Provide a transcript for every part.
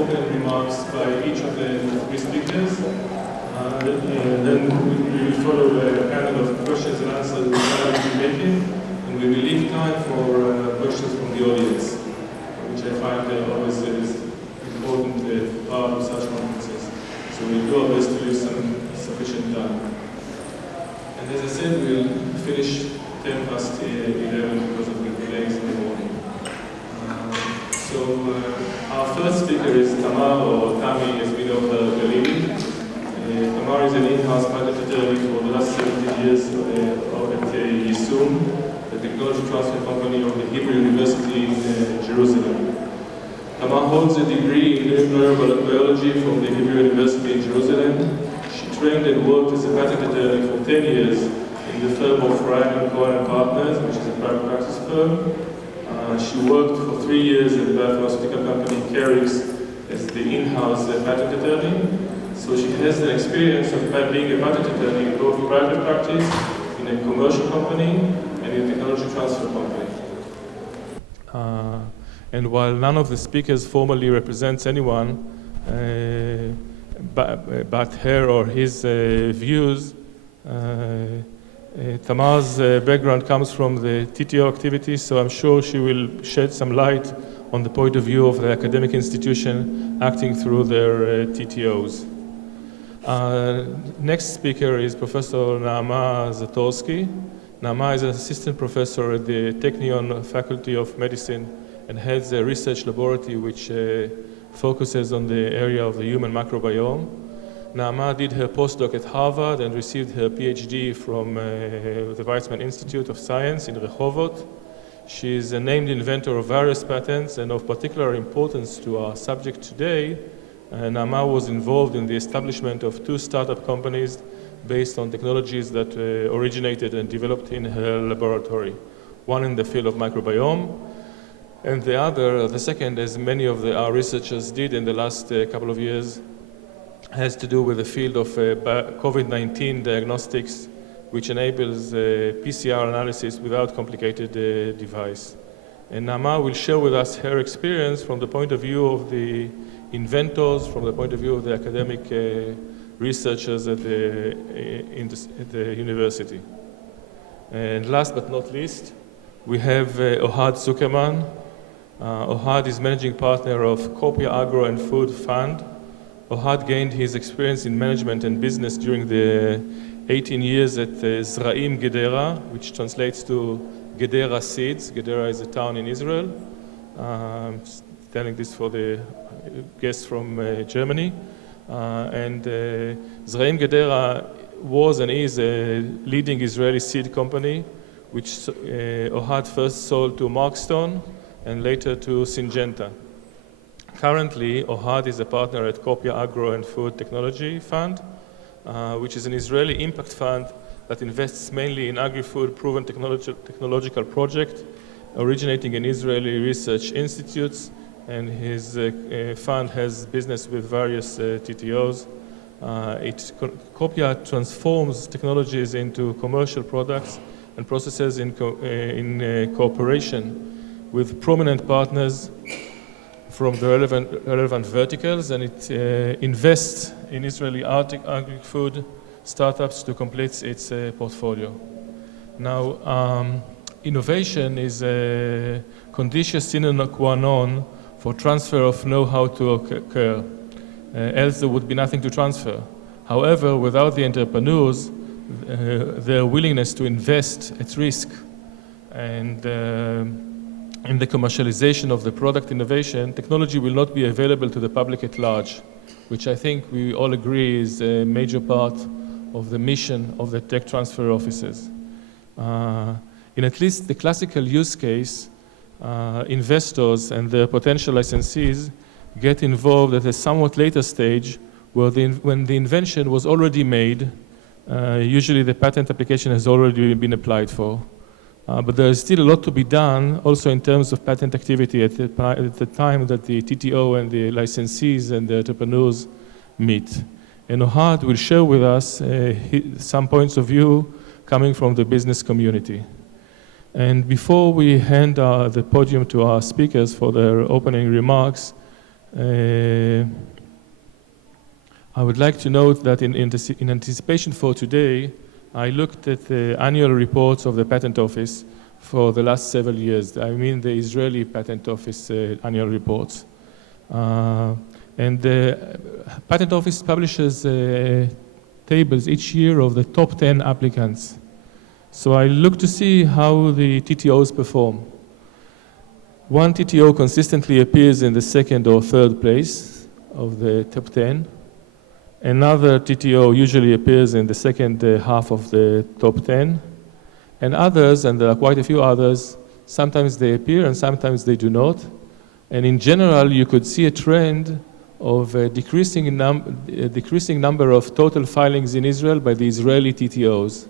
opening remarks by each of the three speakers. Then we will follow a panel of questions and answers with debating, and we will leave time for questions from the audience, which I find always is important part of such conferences. So we'll do our best to leave some sufficient time. And as I said, we'll finish 11 because of the delays in the morning. Our first speaker is Tamar, or Tami, as we know her, Galili. Tamar is an in-house patent attorney for the last 17 years at Yisum, the technology transfer company of the Hebrew University in Jerusalem. Tamar holds a degree in molecular biology from the Hebrew University in Jerusalem. She trained and worked as a patent attorney for 10 years in the firm of Reinhold, Cohn and Partners, which is a private practice firm. She worked for 3 years at the biopharmaceutical company Carix as the in-house patent attorney. So she has an experience of being a patent attorney in both private practice, in a commercial company, and in a technology transfer company. And while none of the speakers formally represents anyone, but her or his views, Tamar's background comes from the TTO activities, so I'm sure she will shed some light on the point of view of the academic institution acting through their TTOs. Next speaker is Professor Naama Zatorsky. Naama is an assistant professor at the Technion Faculty of Medicine and heads a research laboratory which focuses on the area of the human microbiome. Naama did her postdoc at Harvard and received her PhD from the Weizmann Institute of Science in Rehovot. She is a named inventor of various patents, and of particular importance to our subject today, Naama was involved in the establishment of 2 startup companies based on technologies that originated and developed in her laboratory. One in the field of microbiome, and the second, as many of our researchers did in the last couple of years, has to do with the field of COVID-19 diagnostics, which enables PCR analysis without complicated device. And Naama will share with us her experience from the point of view of the inventors, from the point of view of the academic researchers at the university. And last but not least, we have Ohad Zuckerman. Ohad is managing partner of Copia Agro and Food Fund. Ohad gained his experience in management and business during the 18 years at Zraim Gedera, which translates to Gedera Seeds. Gedera is a town in Israel. Telling this for the guests from Germany. Zraim Gedera was and is a leading Israeli seed company, which Ohad first sold to Markstone and later to Syngenta. Currently, Ohad is a partner at Copia Agro and Food Technology Fund, which is an Israeli impact fund that invests mainly in agri-food proven technological projects originating in Israeli research institutes, and his fund has business with various TTOs. Copia transforms technologies into commercial products and processes in cooperation with prominent partners from the relevant verticals, and it invests in Israeli agri-food startups to complete its portfolio. Now, innovation is a condition sine qua non for transfer of know-how to occur, else there would be nothing to transfer. However, without the entrepreneurs, their willingness to invest at risk and in the commercialization of the product innovation, technology will not be available to the public at large, which I think we all agree is a major part of the mission of the tech transfer offices. In at least the classical use case, investors and their potential licensees get involved at a somewhat later stage when the invention was already made. Usually the patent application has already been applied for. But there is still a lot to be done also in terms of patent activity at the time that the TTO and the licensees and the entrepreneurs meet. And Ohad will share with us some points of view coming from the business community. And before we hand the podium to our speakers for their opening remarks, I would like to note that in anticipation for today, I looked at the annual reports of the Patent Office for the last several years. I mean the Israeli Patent Office annual reports. And the Patent Office publishes tables each year of the top 10 applicants. So I look to see how the TTOs perform. One TTO consistently appears in the second or third place of the top 10. Another TTO usually appears in the second half of the top 10. And others, and there are quite a few others, sometimes they appear and sometimes they do not. And in general, you could see a trend of a decreasing number of total filings in Israel by the Israeli TTOs.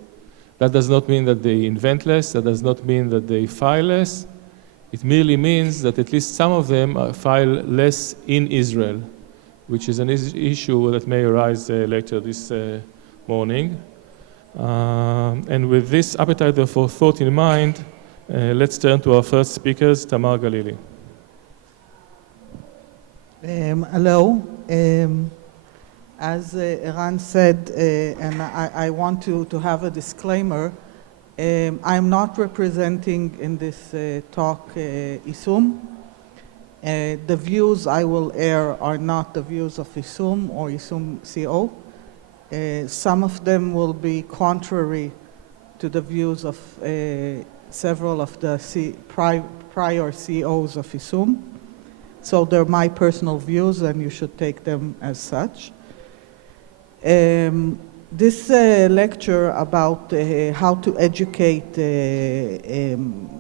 That does not mean that they invent less, that does not mean that they file less. It merely means that at least some of them file less in Israel, which is an issue that may arise later this morning. And with this appetite for thought in mind, let's turn to our first speakers, Tamar Galili. Hello. As Eran said, and I want to have a disclaimer, I'm not representing in this talk ISUM. The views I will air are not the views of ISUM or ISUM CO. Some of them will be contrary to the views of several of the prior CEOs of ISUM. So they're my personal views and you should take them as such. This lecture about how to educate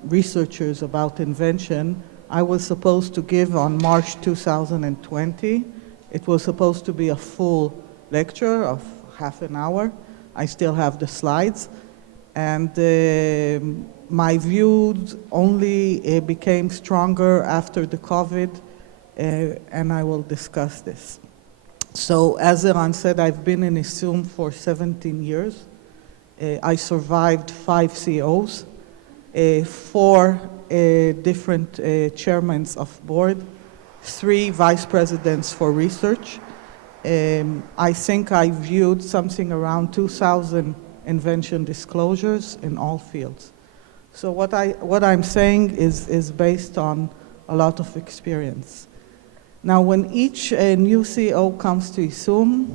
researchers about invention, I was supposed to give on March 2020. It was supposed to be a full lecture of half an hour. I still have the slides. And my views only became stronger after the COVID, and I will discuss this. So as Eran said, I've been in ISUM for 17 years. I survived 5 CEOs, 4 different chairmen of board, 3 vice presidents for research. I think I viewed something around 2,000 invention disclosures in all fields. So what I'm saying is based on a lot of experience. Now, when each new CEO comes to ISUM,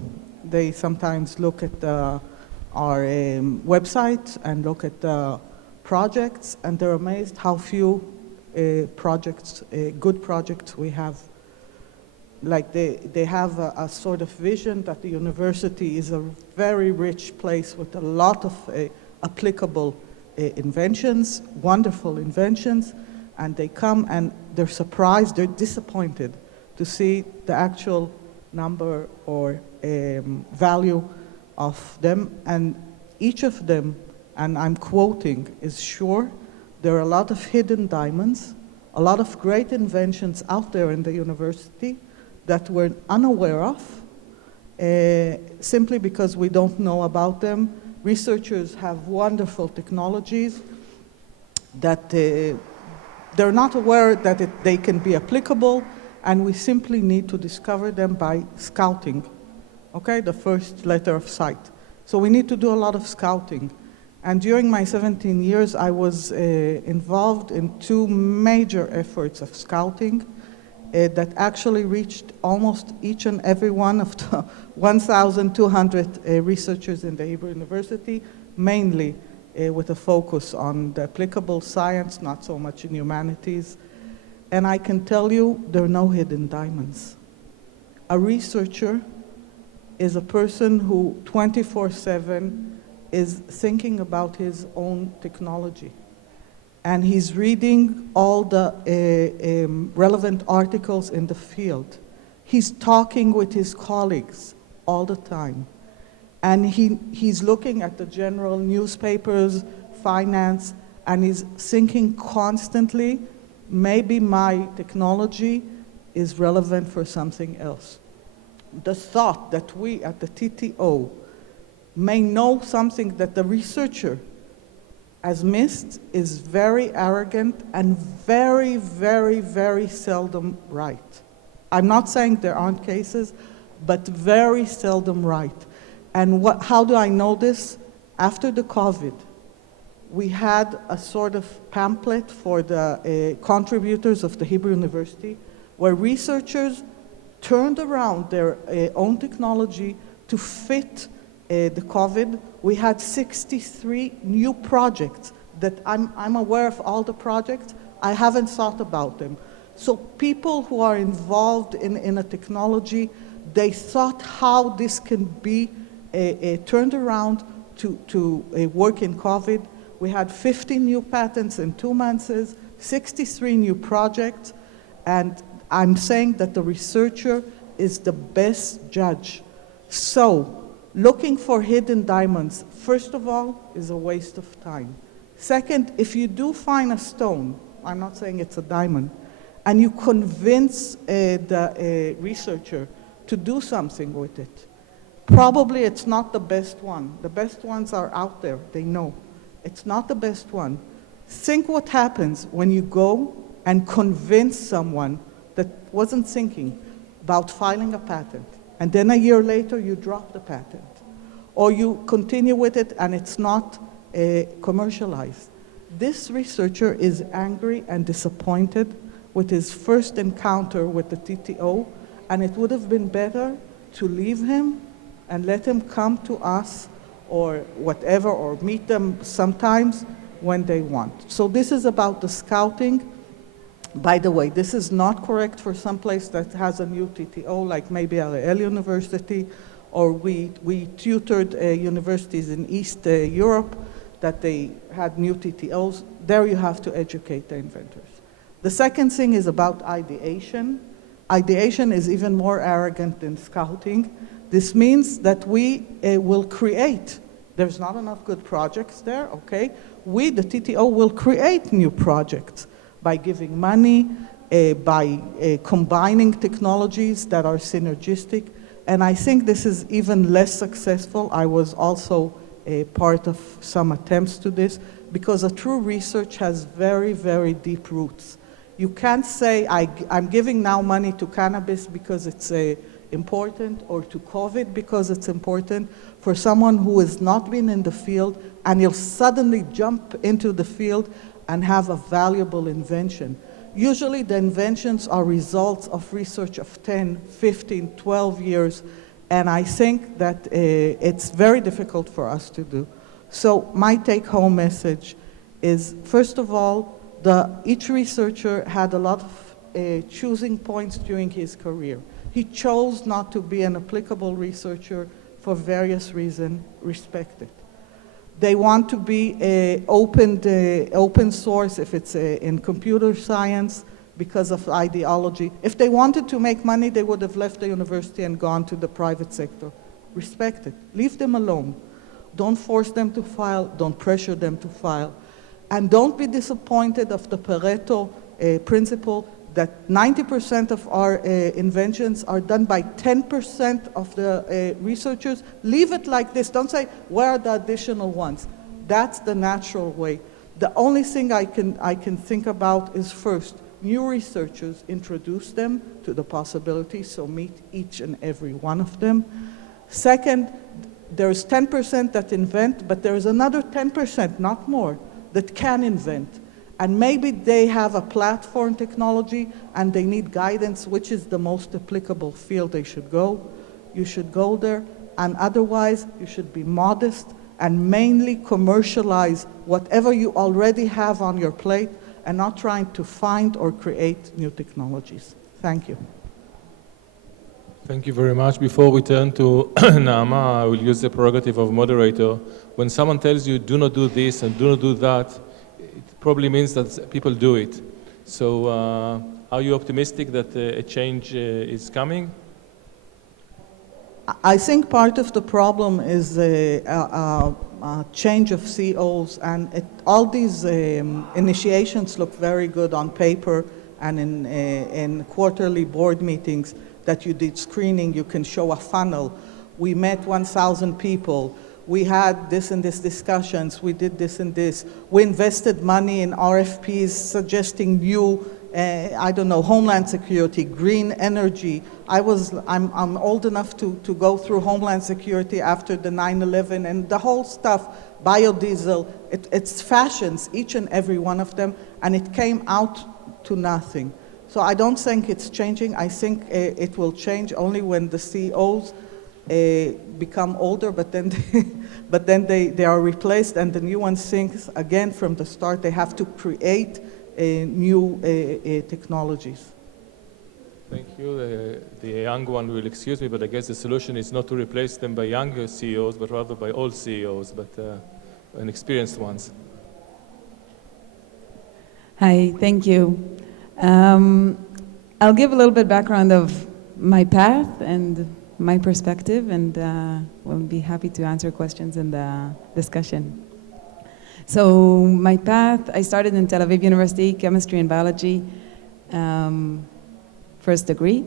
they sometimes look at our website and look at the projects, and they're amazed how few projects, good projects we have. Like they have a sort of vision that the university is a very rich place with a lot of applicable inventions, wonderful inventions, and they come and they're surprised, they're disappointed to see the actual number or value of them. And each of them, and I'm quoting, is sure there are a lot of hidden diamonds, a lot of great inventions out there in the university that we're unaware of, simply because we don't know about them. Researchers have wonderful technologies that they're not aware that they can be applicable, and we simply need to discover them by scouting, okay, the first letter of sight. So we need to do a lot of scouting. And during my 17 years, I was involved in 2 major efforts of scouting that actually reached almost each and every one of the 1,200 researchers in the Hebrew University, mainly with a focus on the applicable science, not so much in humanities. And I can tell you, there are no hidden diamonds. A researcher is a person who 24/7 is thinking about his own technology. And he's reading all the relevant articles in the field. He's talking with his colleagues all the time. And he's looking at the general newspapers, finance, and he's thinking constantly, maybe my technology is relevant for something else. The thought that we at the TTO may know something that the researcher has missed is very arrogant and very, very, very seldom right. I'm not saying there aren't cases, but very seldom right. And how do I know this? After the COVID, we had a sort of pamphlet for the contributors of the Hebrew University, where researchers turned around their own technology to fit the COVID. We had 63 new projects that I'm aware of all the projects. I haven't thought about them. So people who are involved in a technology, they thought how this can be turned around to work in COVID. We had 50 new patents in 2 months, 63 new projects, and I'm saying that the researcher is the best judge. So, looking for hidden diamonds, first of all, is a waste of time. Second, if you do find a stone, I'm not saying it's a diamond, and you convince the researcher to do something with it, probably it's not the best one. The best ones are out there, they know. It's not the best one. Think what happens when you go and convince someone that wasn't thinking about filing a patent, and then a year later you drop the patent, or you continue with it and it's not commercialized. This researcher is angry and disappointed with his first encounter with the TTO, and it would have been better to leave him and let him come to us or whatever, or meet them sometimes when they want. So this is about the scouting. By the way, this is not correct for some place that has a new TTO, like maybe Ariel University, or we tutored universities in East Europe that they had new TTOs. There you have to educate the inventors. The second thing is about ideation. Ideation is even more arrogant than scouting. This means that we will create. There's not enough good projects there, okay? We, the TTO, will create new projects by giving money, by combining technologies that are synergistic. And I think this is even less successful. I was also a part of some attempts to this, because a true research has very, very deep roots. You can't say, I'm giving now money to cannabis because it's important, or to COVID because it's important, for someone who has not been in the field, and he'll suddenly jump into the field and have a valuable invention. Usually the inventions are results of research of 10, 15, 12 years, and I think that it's very difficult for us to do. So my take-home message is, first of all, each researcher had a lot of choosing points during his career. He chose not to be an applicable researcher for various reasons, respect it. They want to be open source if it's in computer science because of ideology. If they wanted to make money, they would have left the university and gone to the private sector. Respect it. Leave them alone. Don't force them to file. Don't pressure them to file. And don't be disappointed of the Pareto principle that 90% of our inventions are done by 10% of the researchers. Leave it like this. Don't say, where are the additional ones? That's the natural way. The only thing I can think about is, first, new researchers, introduce them to the possibilities, so meet each and every one of them. Second, there's 10% that invent, but there's another 10%, not more, that can invent. And maybe they have a platform technology and they need guidance, which is the most applicable field they should go. You should go there, and otherwise you should be modest and mainly commercialize whatever you already have on your plate and not trying to find or create new technologies. Thank you. Thank you very much. Before we turn to Naama, I will use the prerogative of moderator. When someone tells you, do not do this and do not do that, it probably means that people do it. So are you optimistic that a change is coming? I think part of the problem is a change of CEOs, and all these initiations look very good on paper and in quarterly board meetings that you did screening. You can show a funnel. We met 1,000 people. We had this and this discussions. We did this and this. We invested money in RFPs suggesting new I don't know, Homeland Security, green energy. I'm old enough to go through Homeland Security after the 9/11 and the whole stuff, biodiesel, it's fashions, each and every one of them, and it came out to nothing. So I don't think it's changing. I think it will change only when the CEOs become older, but then they are replaced, and the new ones think again from the start they have to create new technologies. Thank you. The young one will excuse me, but I guess the solution is not to replace them by younger CEOs, but rather by old CEOs, but and experienced ones. Hi, thank you. I'll give a little bit background of my path and my perspective, and we'll be happy to answer questions in the discussion. So my path, I started in Tel Aviv University, chemistry and biology, first degree,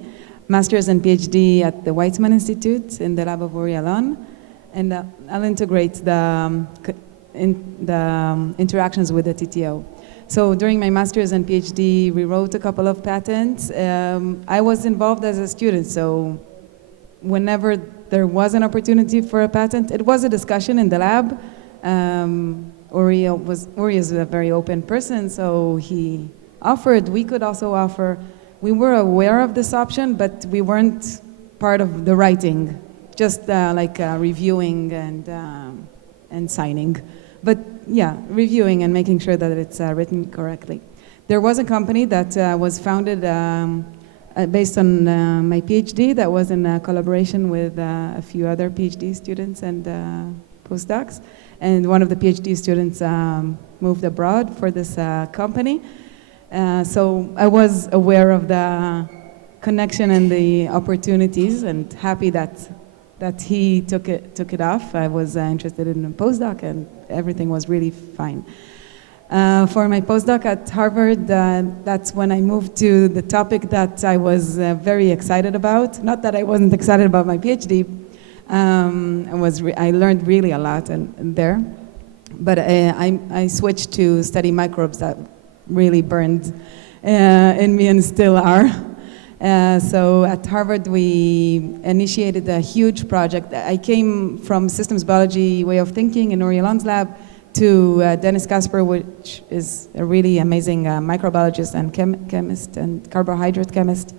master's and PhD at the Weizmann Institute in the lab of Uri Alon, and I'll integrate the interactions with the TTO. So during my master's and PhD, we wrote a couple of patents. I was involved as a student, so whenever there was an opportunity for a patent, it was a discussion in the lab. Uri is a very open person, so he offered, we could also offer. We were aware of this option, but we weren't part of the writing, just reviewing and signing. But yeah, reviewing and making sure that it's written correctly. There was a company that was founded based on my PhD that was in collaboration with a few other PhD students and postdocs. And one of the PhD students moved abroad for this company. So I was aware of the connection and the opportunities, and happy that he took it off. I was interested in a postdoc, and everything was really fine. For my postdoc at Harvard, that's when I moved to the topic that I was very excited about. Not that I wasn't excited about my PhD. I learned really a lot there, but I switched to study microbes that really burned in me and still are. So at Harvard, we initiated a huge project. I came from systems biology way of thinking in Uri Alon's lab to Dennis Kasper, which is a really amazing microbiologist and chemist and carbohydrate chemist.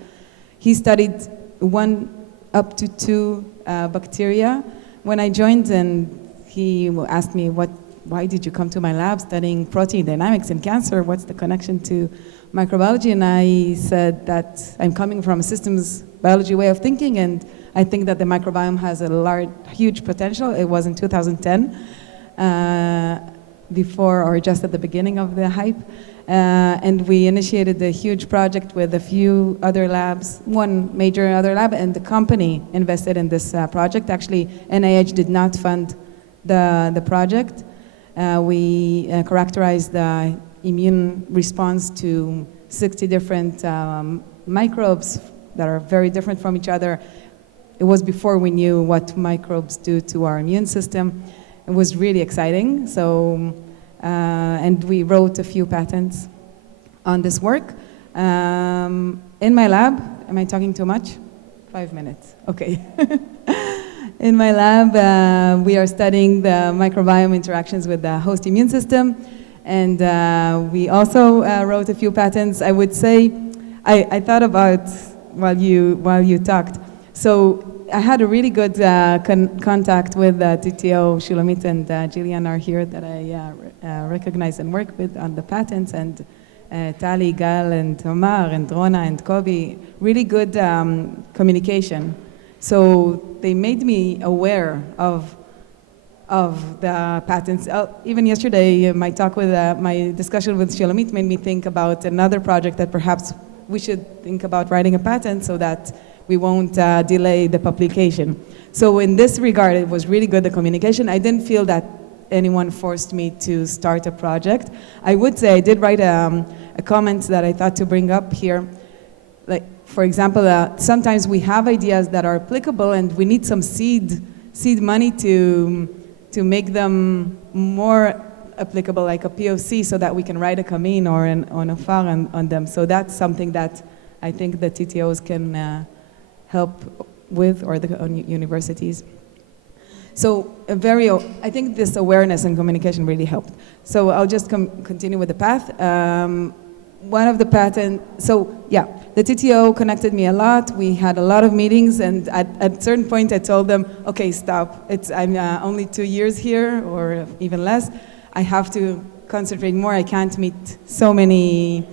He studied 1 up to 2 bacteria. When I joined, and he asked me, why did you come to my lab studying protein dynamics in cancer? What's the connection to microbiology? And I said that I'm coming from a systems biology way of thinking, and I think that the microbiome has a huge potential. It was in 2010, before or just at the beginning of the hype. And we initiated a huge project with a few other labs, one major other lab, and the company invested in this project. Actually, NIH did not fund the project. We characterized the immune response to 60 different microbes that are very different from each other. It was before we knew what microbes do to our immune system. It was really exciting. So, and we wrote a few patents on this work. In my lab, am I talking too much? 5 minutes, okay. In my lab, we are studying the microbiome interactions with the host immune system. And we also wrote a few patents. I would say, I thought about while you talked. So I had a really good contact with TTO. Shulamit and Jillian are here that I recognize and work with on the patents, and Tali, Gal, and Tamar, and Rona, and Kobe. Really good communication. So they made me aware of the patents. Even yesterday, my talk with my discussion with Shulamit made me think about another project that perhaps we should think about writing a patent so that we won't delay the publication. So in this regard, it was really good, the communication. I didn't feel that anyone forced me to start a project. I would say I did write a comment that I thought to bring up here. Like, for example, sometimes we have ideas that are applicable and we need some seed money to make them more applicable like a POC so that we can write a kamin or on a far on them. So that's something that I think the TTOs can help with, or the universities. So I think this awareness and communication really helped. So I'll just continue with the path. One of the the TTO connected me a lot. We had a lot of meetings, and at a certain point I told them, okay, stop. I'm only 2 years here, or even less. I have to concentrate more. I can't meet so many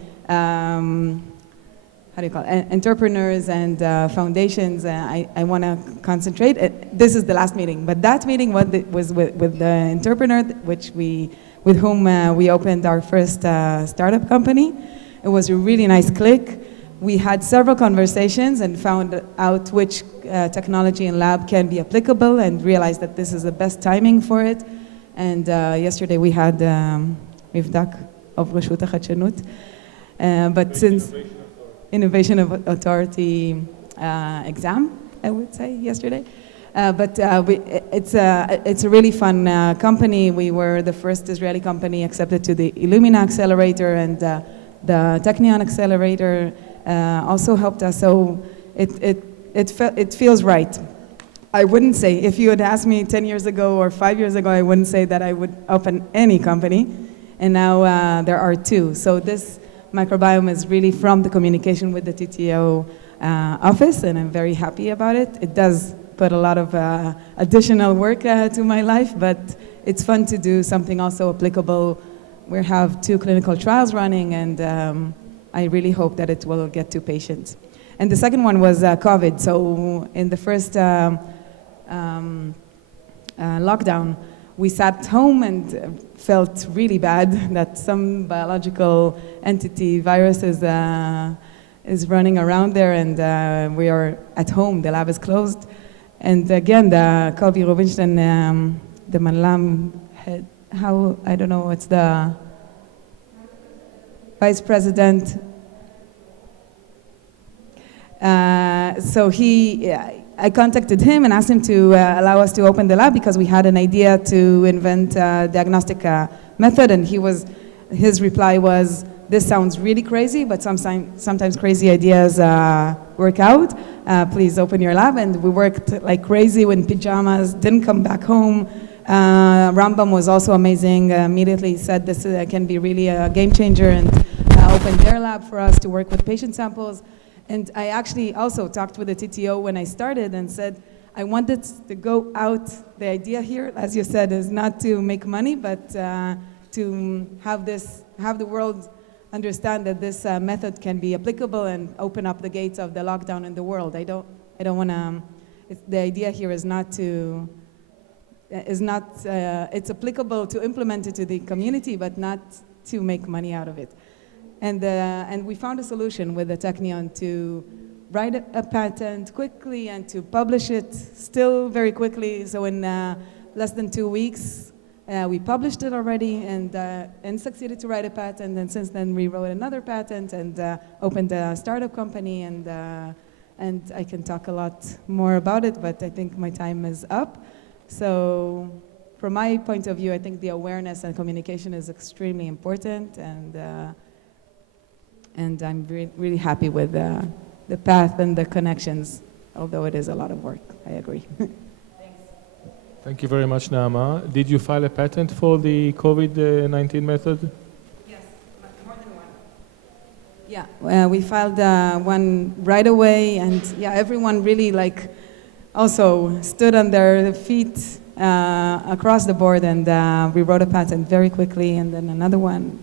entrepreneurs and foundations. I want to concentrate. This is the last meeting, but that meeting was with the entrepreneur, with whom we opened our first startup company. It was a really nice click. We had several conversations and found out which technology and lab can be applicable, and realized that this is the best timing for it. And yesterday we had Mivdak of Reshut HaChadshanut. But since Innovation Authority exam, I would say, yesterday. It's a really fun company. We were the first Israeli company accepted to the Illumina Accelerator, and the Technion Accelerator also helped us. So it feels right. I wouldn't say, if you had asked me 10 years ago or 5 years ago, I wouldn't say that I would open any company. And now there are 2. So this microbiome is really from the communication with the TTO office, and I'm very happy about it. It does put a lot of additional work to my life, but it's fun to do something also applicable. We have 2 clinical trials running, and I really hope that it will get to patients. And the second one was COVID. So in the first lockdown, we sat home and felt really bad that some biological entity, virus, is running around there, and we are at home. The lab is closed. And again, the Kobe Rubinstein, the Manlam head, I don't know, it's the vice president. I contacted him and asked him to allow us to open the lab, because we had an idea to invent a diagnostic method, and his reply was, this sounds really crazy, but sometimes crazy ideas work out. Please open your lab. And we worked like crazy in pajamas, didn't come back home. Rambam was also amazing, immediately said this can be really a game changer, and opened their lab for us to work with patient samples. And I actually also talked with the TTO when I started and said, I wanted to go out. The idea here, as you said, is not to make money, but to have the world understand that this method can be applicable and open up the gates of the lockdown in the world. I don't want to. The idea here is not to. It's applicable to implement it to the community, but not to make money out of it. And we found a solution with the Technion to write a patent quickly and to publish it still very quickly. So in less than 2 weeks, we published it already and succeeded to write a patent. And since then, we wrote another patent and opened a startup company. And I can talk a lot more about it, but I think my time is up. So from my point of view, I think the awareness and communication is extremely important. And I'm really happy with the path and the connections, although it is a lot of work. I agree. Thank you very much, Naama. Did you file a patent for the COVID-19 method? Yes, more than one. Yeah, we filed one right away, and everyone really also stood on their feet across the board, and we wrote a patent very quickly, and then another one.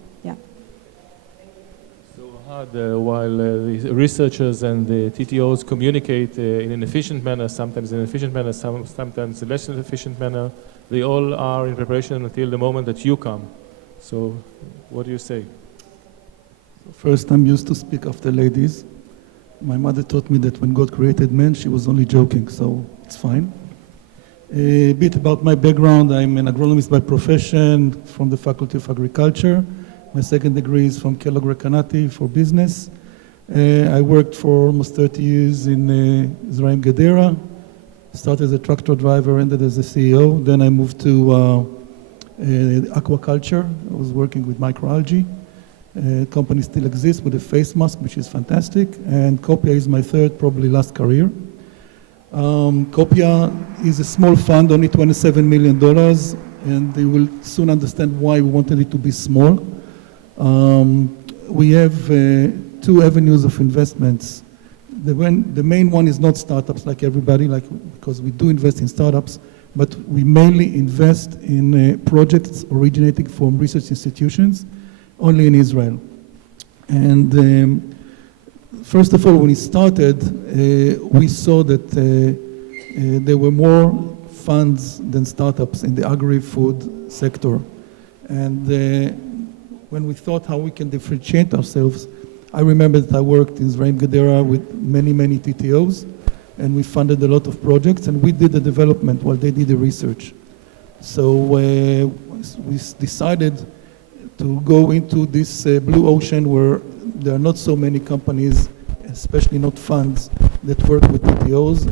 While the researchers and the TTOs communicate in an efficient manner, sometimes in an efficient manner, sometimes in less efficient manner, they all are in preparation until the moment that you come. So what do you say? First, I'm used to speak after ladies. My mother taught me that when God created man, she was only joking, so it's fine. A bit about my background. I'm an agronomist by profession from the Faculty of Agriculture. My second degree is from Kellogg Recanati for business. I worked for almost 30 years in Zraim Gedera. Started as a tractor driver, ended as a CEO. Then I moved to aquaculture. I was working with microalgae. Company still exists with a face mask, which is fantastic. And Copia is my third, probably last career. Copia is a small fund, only $27 million, and they will soon understand why we wanted it to be small. We have two avenues of investments. The main one is not startups like everybody, because we do invest in startups, but we mainly invest in projects originating from research institutions, only in Israel. And first of all, when it started, we saw that there were more funds than startups in the agri-food sector. And when we thought how we can differentiate ourselves, I remember that I worked in Israel Gedera with many, many TTOs, and we funded a lot of projects, and we did the development while they did the research. So we decided to go into this blue ocean where there are not so many companies, especially not funds, that work with TTOs.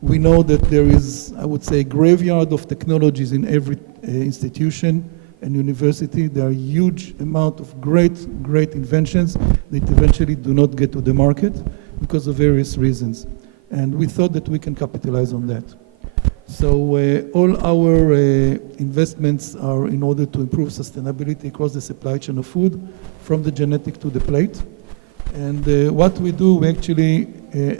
We know that there is, I would say, a graveyard of technologies in every institution and university. There are a huge amount of great inventions that eventually do not get to the market because of various reasons. And we thought that we can capitalize on that. So all our investments are in order to improve sustainability across the supply chain of food, from the genetic to the plate. And what we do, we actually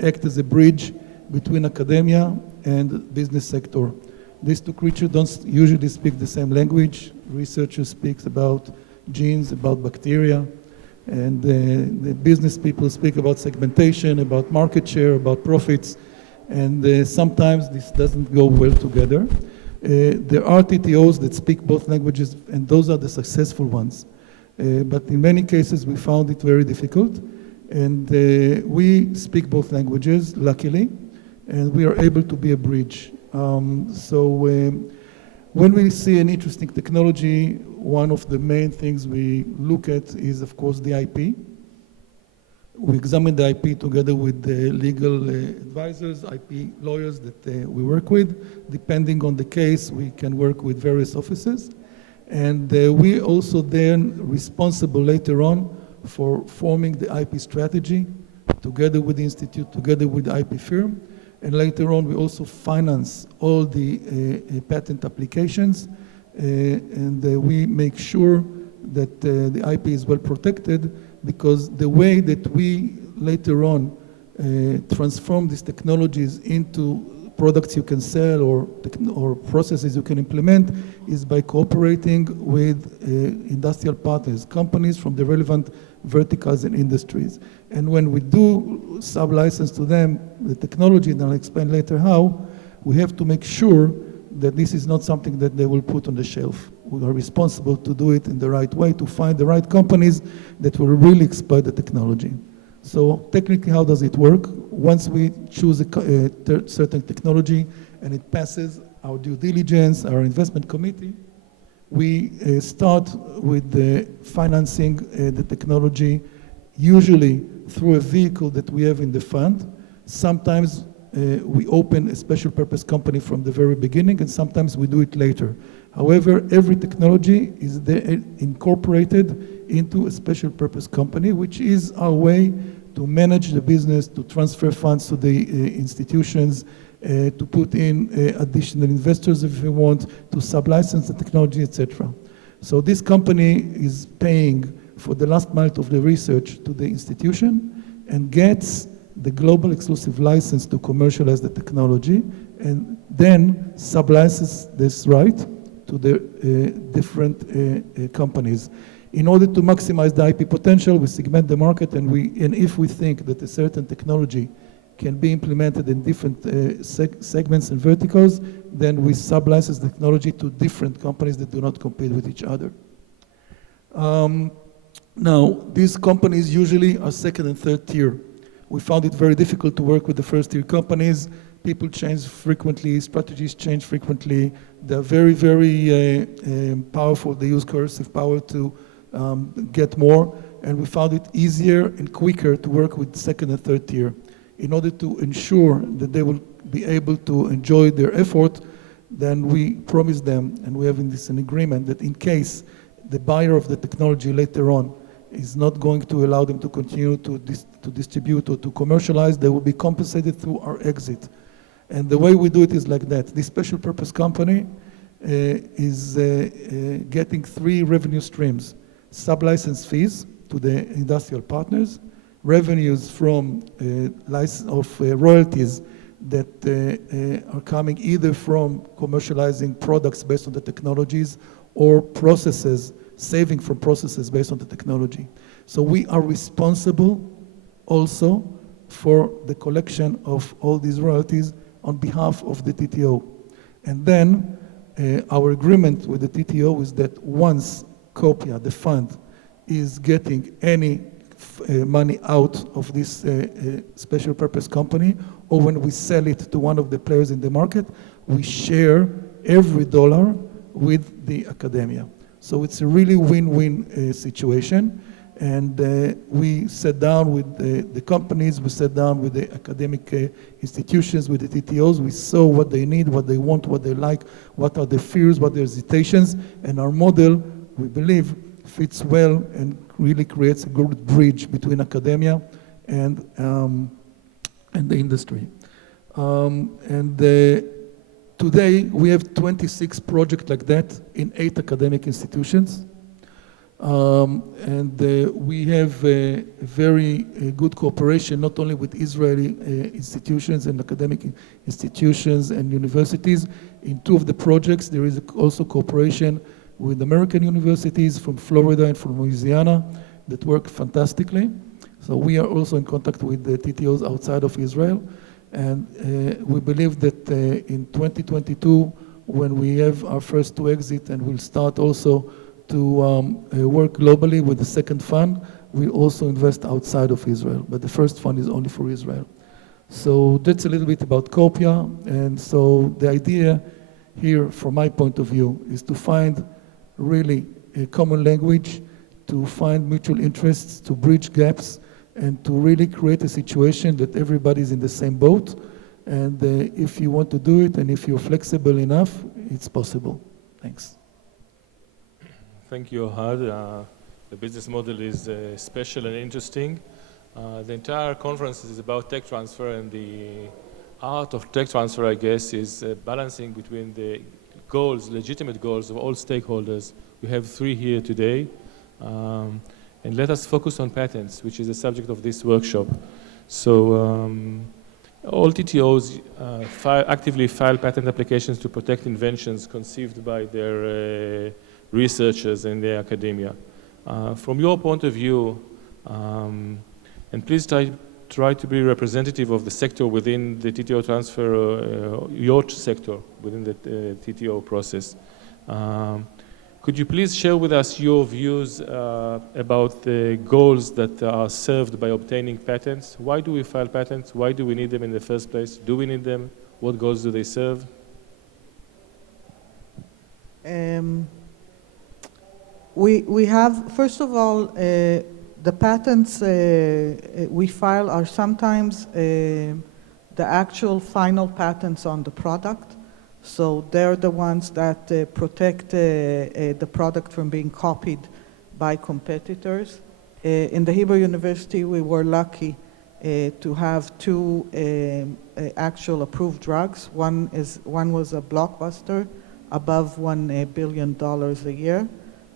act as a bridge between academia and business sector. These two creatures don't usually speak the same language. Researchers speak about genes, about bacteria, and the business people speak about segmentation, about market share, about profits. And sometimes this doesn't go well together. There are TTOs that speak both languages, and those are the successful ones. But in many cases, we found it very difficult. And we speak both languages, luckily, and we are able to be a bridge. When we see an interesting technology, one of the main things we look at is, of course, the IP. We examine the IP together with the legal advisors, IP lawyers that we work with. Depending on the case, we can work with various offices. And we also then responsible later on for forming the IP strategy together with the institute, together with the IP firm. And later on, we also finance all the patent applications. And we make sure that the IP is well protected, because the way that we later on transform these technologies into products you can sell or processes you can implement is by cooperating with industrial partners, companies from the relevant verticals and industries. And when we do sub-license to them the technology, and I'll explain later how, we have to make sure that this is not something that they will put on the shelf. We are responsible to do it in the right way, to find the right companies that will really exploit the technology. So technically, how does it work? Once we choose a certain technology and it passes our due diligence, our investment committee, we start with the financing the technology, usually through a vehicle that we have in the fund. Sometimes we open a special purpose company from the very beginning, and sometimes we do it later. However, every technology is incorporated into a special purpose company, which is our way to manage the business, to transfer funds to the institutions, to put in additional investors if we want, to sub-license the technology, etc. So this company is paying for the last mile of the research to the institution and gets the global exclusive license to commercialize the technology, and then sub-licenses this right to the different companies. In order to maximize the IP potential, we segment the market, and if we think that a certain technology can be implemented in different segments and verticals, then we sub-license the technology to different companies that do not compete with each other. Now, these companies usually are second and third tier. We found it very difficult to work with the first tier companies. People change frequently, strategies change frequently. They're very, very powerful. They use coercive power to get more. And we found it easier and quicker to work with second and third tier. In order to ensure that they will be able to enjoy their effort, then we promise them, and we have in this an agreement, that in case the buyer of the technology later on is not going to allow them to continue to distribute or to commercialize, they will be compensated through our exit. And the way we do it is like that. This special purpose company is getting 3 revenue streams: sub-license fees to the industrial partners, revenues from royalties that are coming either from commercializing products based on the technologies or processes, saving from processes based on the technology. So we are responsible also for the collection of all these royalties on behalf of the TTO. And then our agreement with the TTO is that once Copia, the fund, is getting any money out of this special purpose company, or when we sell it to one of the players in the market, we share every dollar with the academia. So it's a really win-win situation. And we sat down with the companies, we sat down with the academic institutions, with the TTOs. We saw what they need, what they want, what they like, what are the fears, what are the hesitations. And our model, we believe, fits well and really creates a good bridge between academia and the industry. Today, we have 26 projects like that in 8 academic institutions. We have a very good cooperation, not only with Israeli institutions and academic institutions and universities. In 2 of the projects, there is also cooperation with American universities from Florida and from Louisiana that work fantastically. So we are also in contact with the TTOs outside of Israel. And we believe that in 2022, when we have our first 2 exits, and we'll start also to work globally with the second fund, we also invest outside of Israel. But the first fund is only for Israel. So that's a little bit about Copia. And so the idea here, from my point of view, is to find really a common language, to find mutual interests, to bridge gaps, and to really create a situation that everybody's in the same boat. And if you want to do it, and if you're flexible enough, it's possible. Thanks. Thank you, Ohad. The business model is special and interesting. The entire conference is about tech transfer, and the art of tech transfer, I guess, is balancing between the goals, legitimate goals of all stakeholders. We have 3 here today. And let us focus on patents, which is the subject of this workshop. So all TTOs actively file patent applications to protect inventions conceived by their researchers in the academia. From your point of view, and please try to be representative of the sector within the TTO transfer, your sector within the TTO process. Could you please share with us your views about the goals that are served by obtaining patents? Why do we file patents? Why do we need them in the first place? Do we need them? What goals do they serve? We have, first of all, the patents we file are sometimes the actual final patents on the product. So they're the ones that protect the product from being copied by competitors. In the Hebrew University, we were lucky to have 2 actual approved drugs. One was a blockbuster, above $1 billion a year,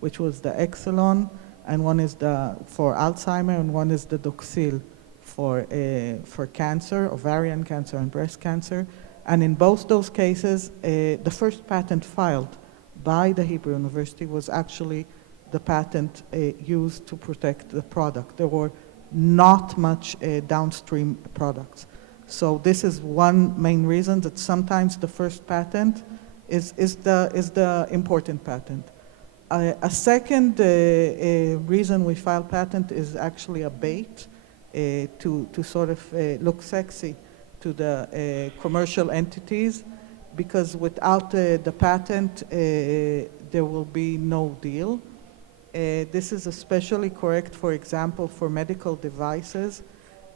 which was the Exelon, and one is for Alzheimer, and one is the Doxil for cancer, ovarian cancer and breast cancer. And in both those cases, the first patent filed by the Hebrew University was actually the patent used to protect the product. There were not much downstream products. So this is one main reason that sometimes the first patent is the important patent. A second reason we file patent is actually a bait to sort of look sexy to the commercial entities, because without the patent, there will be no deal. This is especially correct, for example, for medical devices.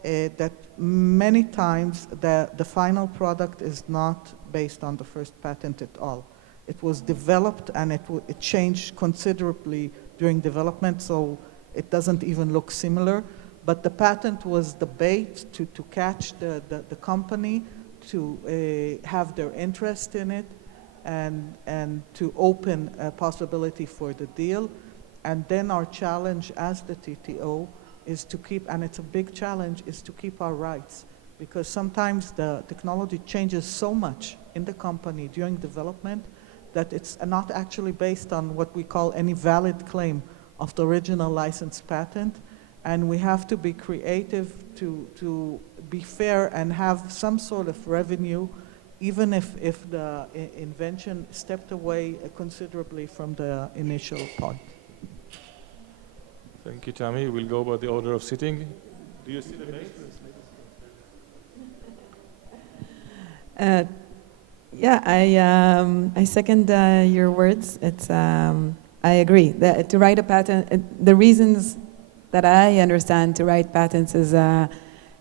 that many times the final product is not based on the first patent at all. It was developed and it changed considerably during development, so it doesn't even look similar. But the patent was the bait to catch the company, to have their interest in it, and to open a possibility for the deal. And then our challenge as the TTO is to keep, and it's a big challenge, is to keep our rights. Because sometimes the technology changes so much in the company during development that it's not actually based on what we call any valid claim of the original licensed patent. And we have to be creative to be fair and have some sort of revenue, even if the invention stepped away considerably from the initial point. Thank you, Tammy. We'll go by the order of sitting. Do you see the names? Yeah, I second your words. I agree that to write a patent, the reasons that I understand to write patents is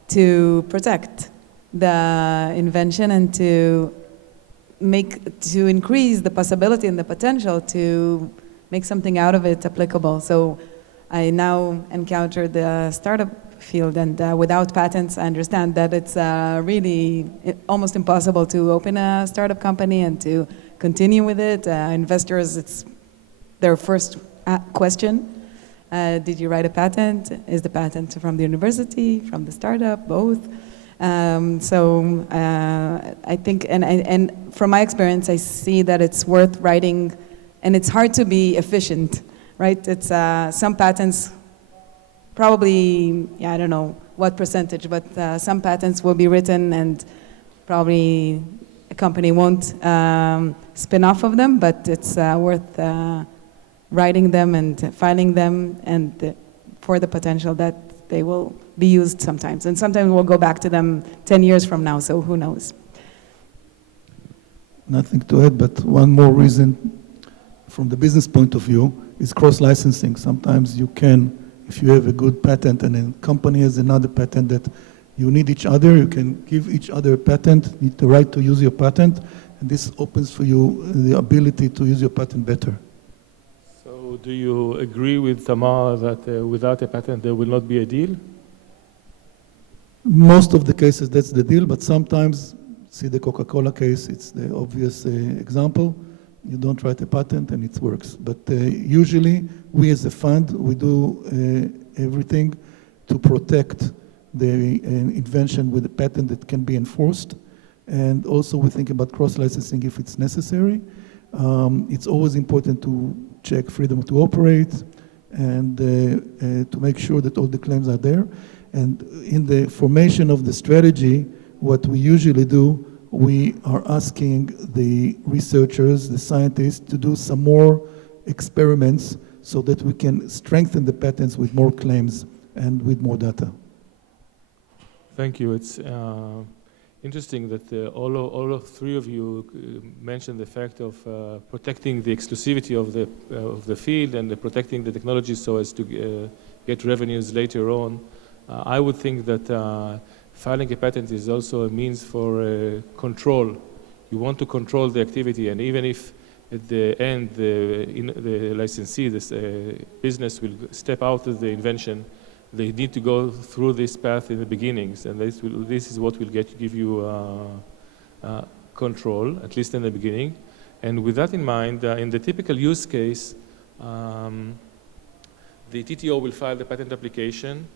to protect the invention and to increase the possibility and the potential to make something out of it applicable. So I now encounter the startup field, and without patents, I understand that it's really almost impossible to open a startup company and to continue with it. Investors, it's their first question. Did you write a patent? Is the patent from the university, from the startup, both? So I think, and from my experience, I see that it's worth writing, and it's hard to be efficient, right? It's some patents, probably, yeah, I don't know what percentage, but some patents will be written and probably a company won't spin off of them, but it's worth writing them and filing them, and for the potential that they will be used sometimes. And sometimes we'll go back to them 10 years from now, so who knows? Nothing to add, but one more reason from the business point of view is cross-licensing. Sometimes you can, if you have a good patent and a company has another patent that you need each other, you can give each other a patent, need the right to use your patent, and this opens for you the ability to use your patent better. So do you agree with Tamar that without a patent there will not be a deal? Most of the cases that's the deal, but sometimes, see the Coca-Cola case, it's the obvious example. You don't write a patent and it works. But usually, we as a fund, we do everything to protect the invention with a patent that can be enforced. And also we think about cross-licensing if it's necessary. It's always important to check freedom to operate and to make sure that all the claims are there. And in the formation of the strategy, what we usually do, we are asking the researchers, the scientists, to do some more experiments so that we can strengthen the patents with more claims and with more data. Thank you. It's interesting that all of three of you mentioned the fact of protecting the exclusivity of the field and protecting the technology so as to get revenues later on. I would think that filing a patent is also a means for control. You want to control the activity, and even if at the end the licensee, this business will step out of the invention, they need to go through this path in the beginnings, and this is what will give you control, at least in the beginning. And with that in mind, in the typical use case, the TTO will file the patent application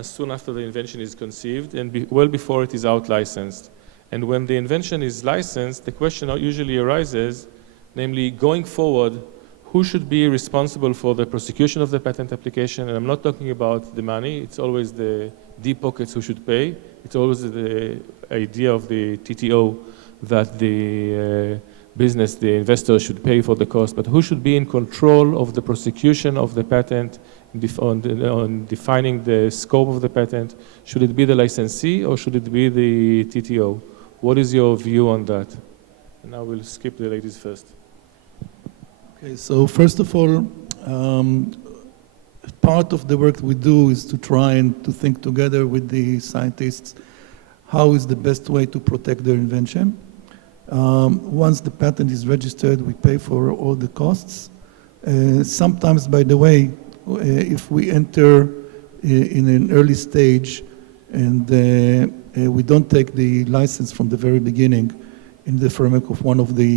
soon after the invention is conceived and well before it is out licensed. And when the invention is licensed, the question usually arises, namely, going forward, who should be responsible for the prosecution of the patent application? And I'm not talking about the money. It's always the deep pockets who should pay. It's always the idea of the TTO that the business, the investor, should pay for the cost. But who should be in control of the prosecution of the patent, on defining the scope of the patent? Should it be the licensee or should it be the TTO? What is your view on that? And I will skip the ladies first. Okay, so first of all, part of the work we do is to try and to think together with the scientists how is the best way to protect their invention. Once the patent is registered, we pay for all the costs. Sometimes, by the way, if we enter in an early stage and we don't take the license from the very beginning in the framework of one of the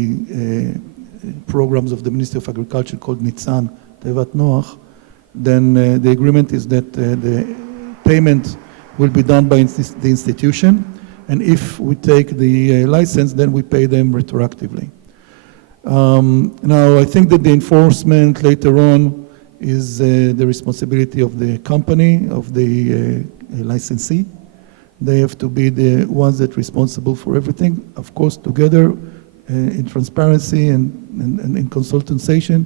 programs of the Ministry of Agriculture called Nitzan, Tevat Noach, then the agreement is that the payment will be done by the institution, and if we take the license, then we pay them retroactively. Now, I think that the enforcement later on is the responsibility of the company, of the licensee. They have to be the ones that are responsible for everything, of course, together in transparency and in consultation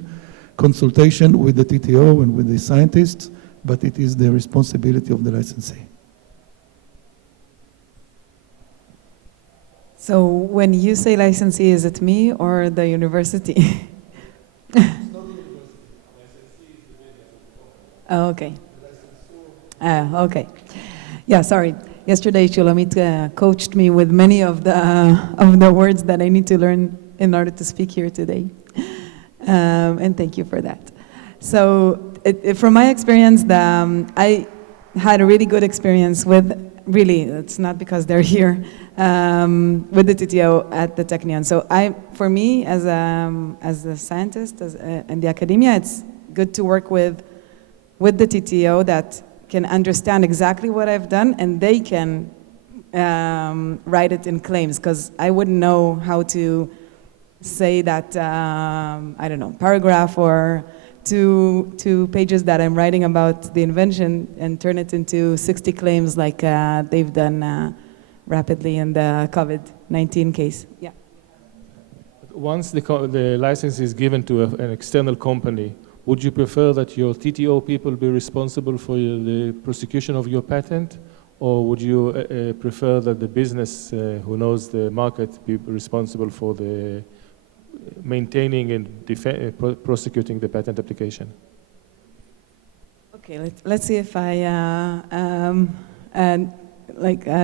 with the TTO and with the scientists, but it is the responsibility of the licensee. So when you say licensee, is it me or the university? Oh, okay. Okay. Yeah, sorry. Yesterday, Shulamit coached me with many of the words that I need to learn in order to speak here today. And thank you for that. So from my experience, I had a really good experience with, really, it's not because they're here, with the TTO at the Technion. So for me, as a scientist in the academia, it's good to work with the TTO that can understand exactly what I've done, and they can write it in claims, because I wouldn't know how to say that, I don't know, paragraph or two pages that I'm writing about the invention and turn it into 60 claims like they've done rapidly in the COVID-19 case. Yeah. Once the license is given to an external company, would you prefer that your TTO people be responsible for the prosecution of your patent, or would you prefer that the business who knows the market be responsible for the maintaining and prosecuting the patent application? Okay, let's see if I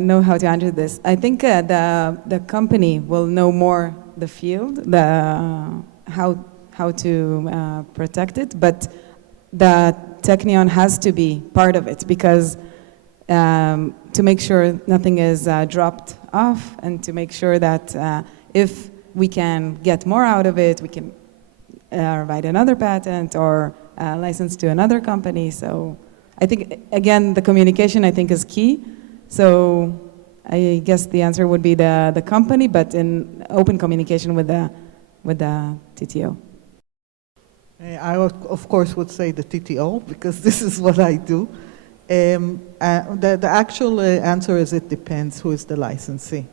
know how to answer this. I think the company will know more the field, how to protect it, but the Technion has to be part of it, because to make sure nothing is dropped off, and to make sure that if we can get more out of it, we can write another patent or license to another company. So I think, again, the communication, I think, is key. So I guess the answer would be the company, but in open communication with the TTO. I, of course, would say the TTO, because this is what I do. The actual answer is it depends who is the licensee.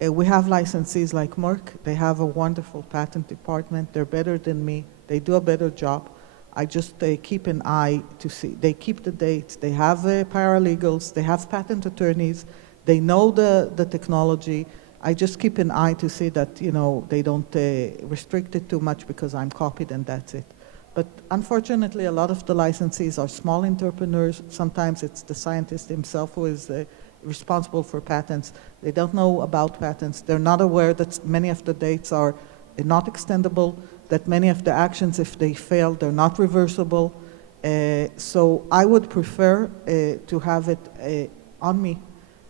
We have licensees like Merck. They have a wonderful patent department. They're better than me. They do a better job. I just keep an eye to see. They keep the dates. They have paralegals. They have patent attorneys. They know the technology. I just keep an eye to see that, they don't restrict it too much because I'm copied and that's it. But unfortunately, a lot of the licensees are small entrepreneurs. Sometimes it's the scientist himself who is responsible for patents. They don't know about patents. They're not aware that many of the dates are not extendable, that many of the actions, if they fail, they're not reversible. So I would prefer to have it on me.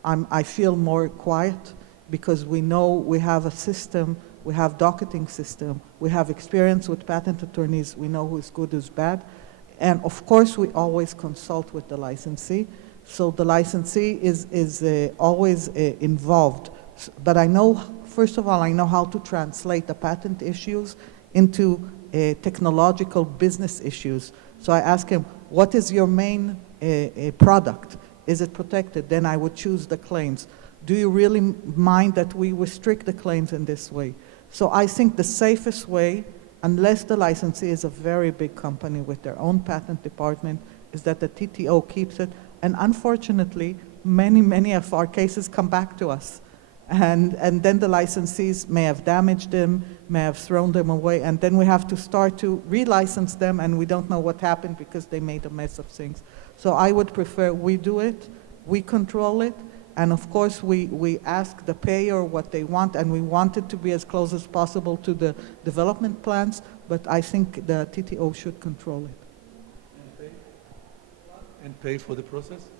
I feel more quiet, because we know we have a system, we have docketing system, we have experience with patent attorneys, we know who's good, who's bad. And of course, we always consult with the licensee. So the licensee is always involved. But I know, first of all, I know how to translate the patent issues into technological business issues. So I ask him, what is your main product? Is it protected? Then I would choose the claims. Do you really mind that we restrict the claims in this way? So I think the safest way, unless the licensee is a very big company with their own patent department, is that the TTO keeps it. And unfortunately, many of our cases come back to us. And then the licensees may have damaged them, may have thrown them away, and then we have to start to relicense them, and we don't know what happened because they made a mess of things. So I would prefer we do it, we control it, and of course we ask the payer what they want, and we want it to be as close as possible to the development plans, but I think the TTO should control it. And pay for the process?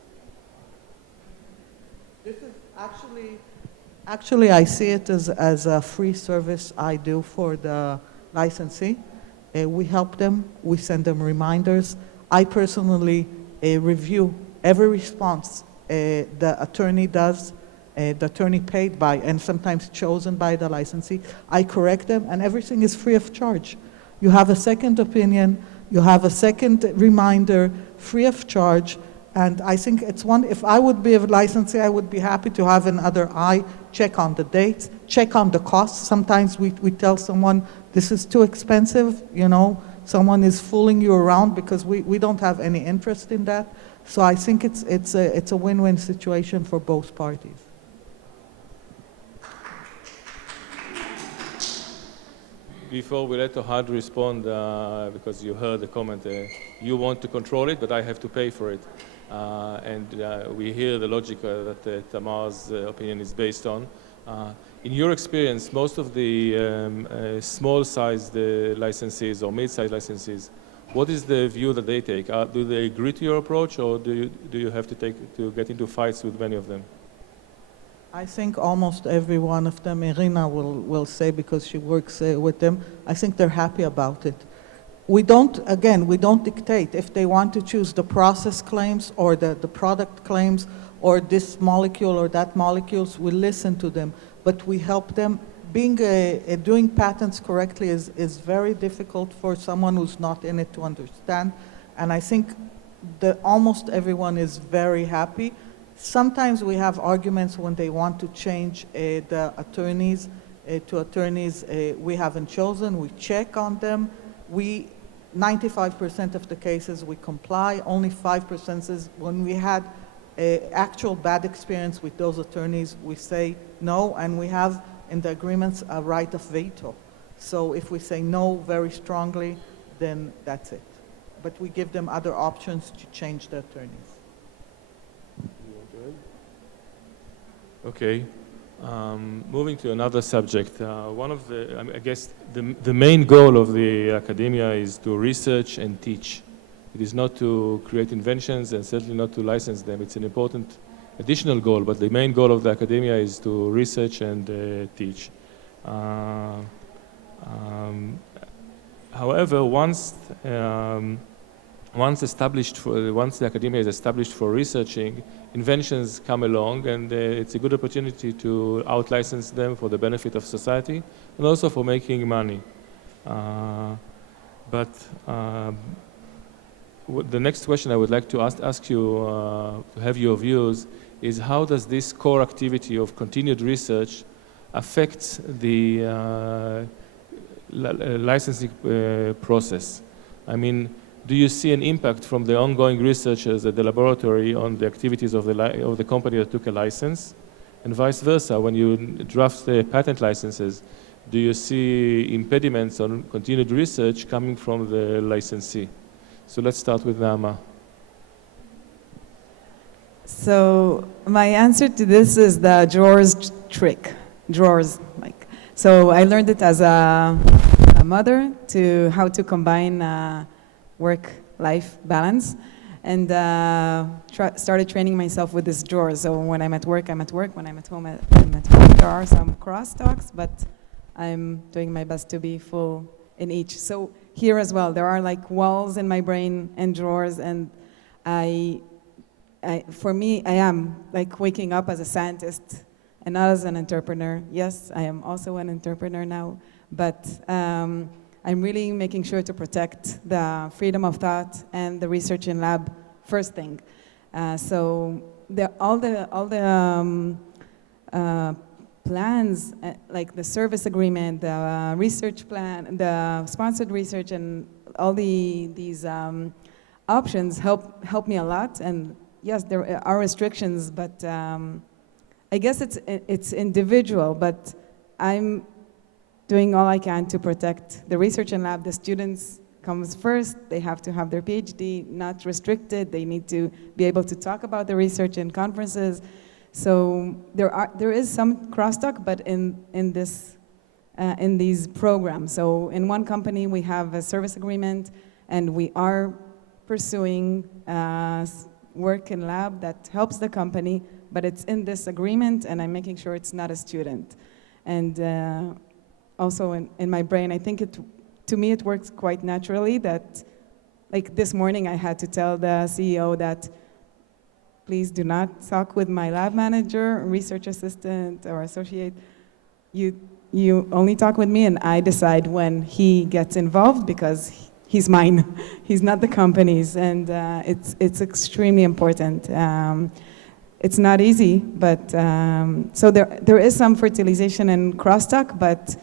This is actually I see it as a free service I do for the licensee. We help them, we send them reminders. I personally review every response the attorney does, the attorney paid by and sometimes chosen by the licensee. I correct them, and everything is free of charge. You have a second opinion, you have a second reminder, free of charge. And I think it's one, if I would be a licensee, I would be happy to have another eye, check on the dates, check on the costs. Sometimes we tell someone, this is too expensive, you know, someone is fooling you around because we don't have any interest in that. So I think it's a win-win situation for both parties. Before we let Ohad respond, because you heard the comment, you want to control it, but I have to pay for it. We hear the logic that Tamar's opinion is based on. In your experience, most of the small-sized licensees or mid-sized licensees, what is the view that they take? Do they agree to your approach, or do you have to get into fights with many of them? I think almost every one of them, Irina will say because she works with them, I think they're happy about it. We don't dictate. If they want to choose the process claims or the product claims or this molecule or that molecules, we listen to them, but we help them. Doing patents correctly is very difficult for someone who's not in it to understand, and I think that almost everyone is very happy. Sometimes we have arguments when they want to change the attorneys to attorneys we haven't chosen. We check on them. 95% of the cases we comply. Only 5% is when we had actual bad experience with those attorneys, we say no, and we have in the agreements a right of veto. So if we say no very strongly, then that's it. But we give them other options to change the attorneys. Okay. Moving to another subject, I guess the main goal of the academia is to research and teach. It is not to create inventions and certainly not to license them. It's an important additional goal, but the main goal of the academia is to research and teach. However, once the academia is established for researching, inventions come along, and it's a good opportunity to out-license them for the benefit of society and also for making money. The next question I would like to ask you to have your views is, how does this core activity of continued research affect the licensing process? I mean, do you see an impact from the ongoing researchers at the laboratory on the activities of the company that took a license? And vice versa, when you draft the patent licenses, do you see impediments on continued research coming from the licensee? So let's start with Naama. So my answer to this is the drawers trick. Drawers, like. So I learned it as a mother to how to combine work-life balance, and started training myself with this drawer. So when I'm at work, I'm at work. When I'm at home, I'm at home. There are some crosstalks, but I'm doing my best to be full in each. So here as well, there are like walls in my brain and drawers, and for me, I am like waking up as a scientist and not as an entrepreneur. Yes, I am also an entrepreneur now, but I'm really making sure to protect the freedom of thought and the research in lab first thing. So all the plans, like the service agreement, the research plan, the sponsored research, and all these options help me a lot. And yes, there are restrictions, but I guess it's individual, but I'm doing all I can to protect the research and lab. The students comes first. They have to have their PhD, not restricted. They need to be able to talk about the research in conferences. So there is some crosstalk, but in these programs. So in one company, we have a service agreement, and we are pursuing work in lab that helps the company, but it's in this agreement, and I'm making sure it's not a student. And also in my brain, I think to me it works quite naturally that, like this morning I had to tell the CEO that please do not talk with my lab manager, research assistant, or associate. You only talk with me, and I decide when he gets involved because he's mine. He's not the company's, and it's extremely important. It's not easy, but so there is some fertilization and crosstalk, but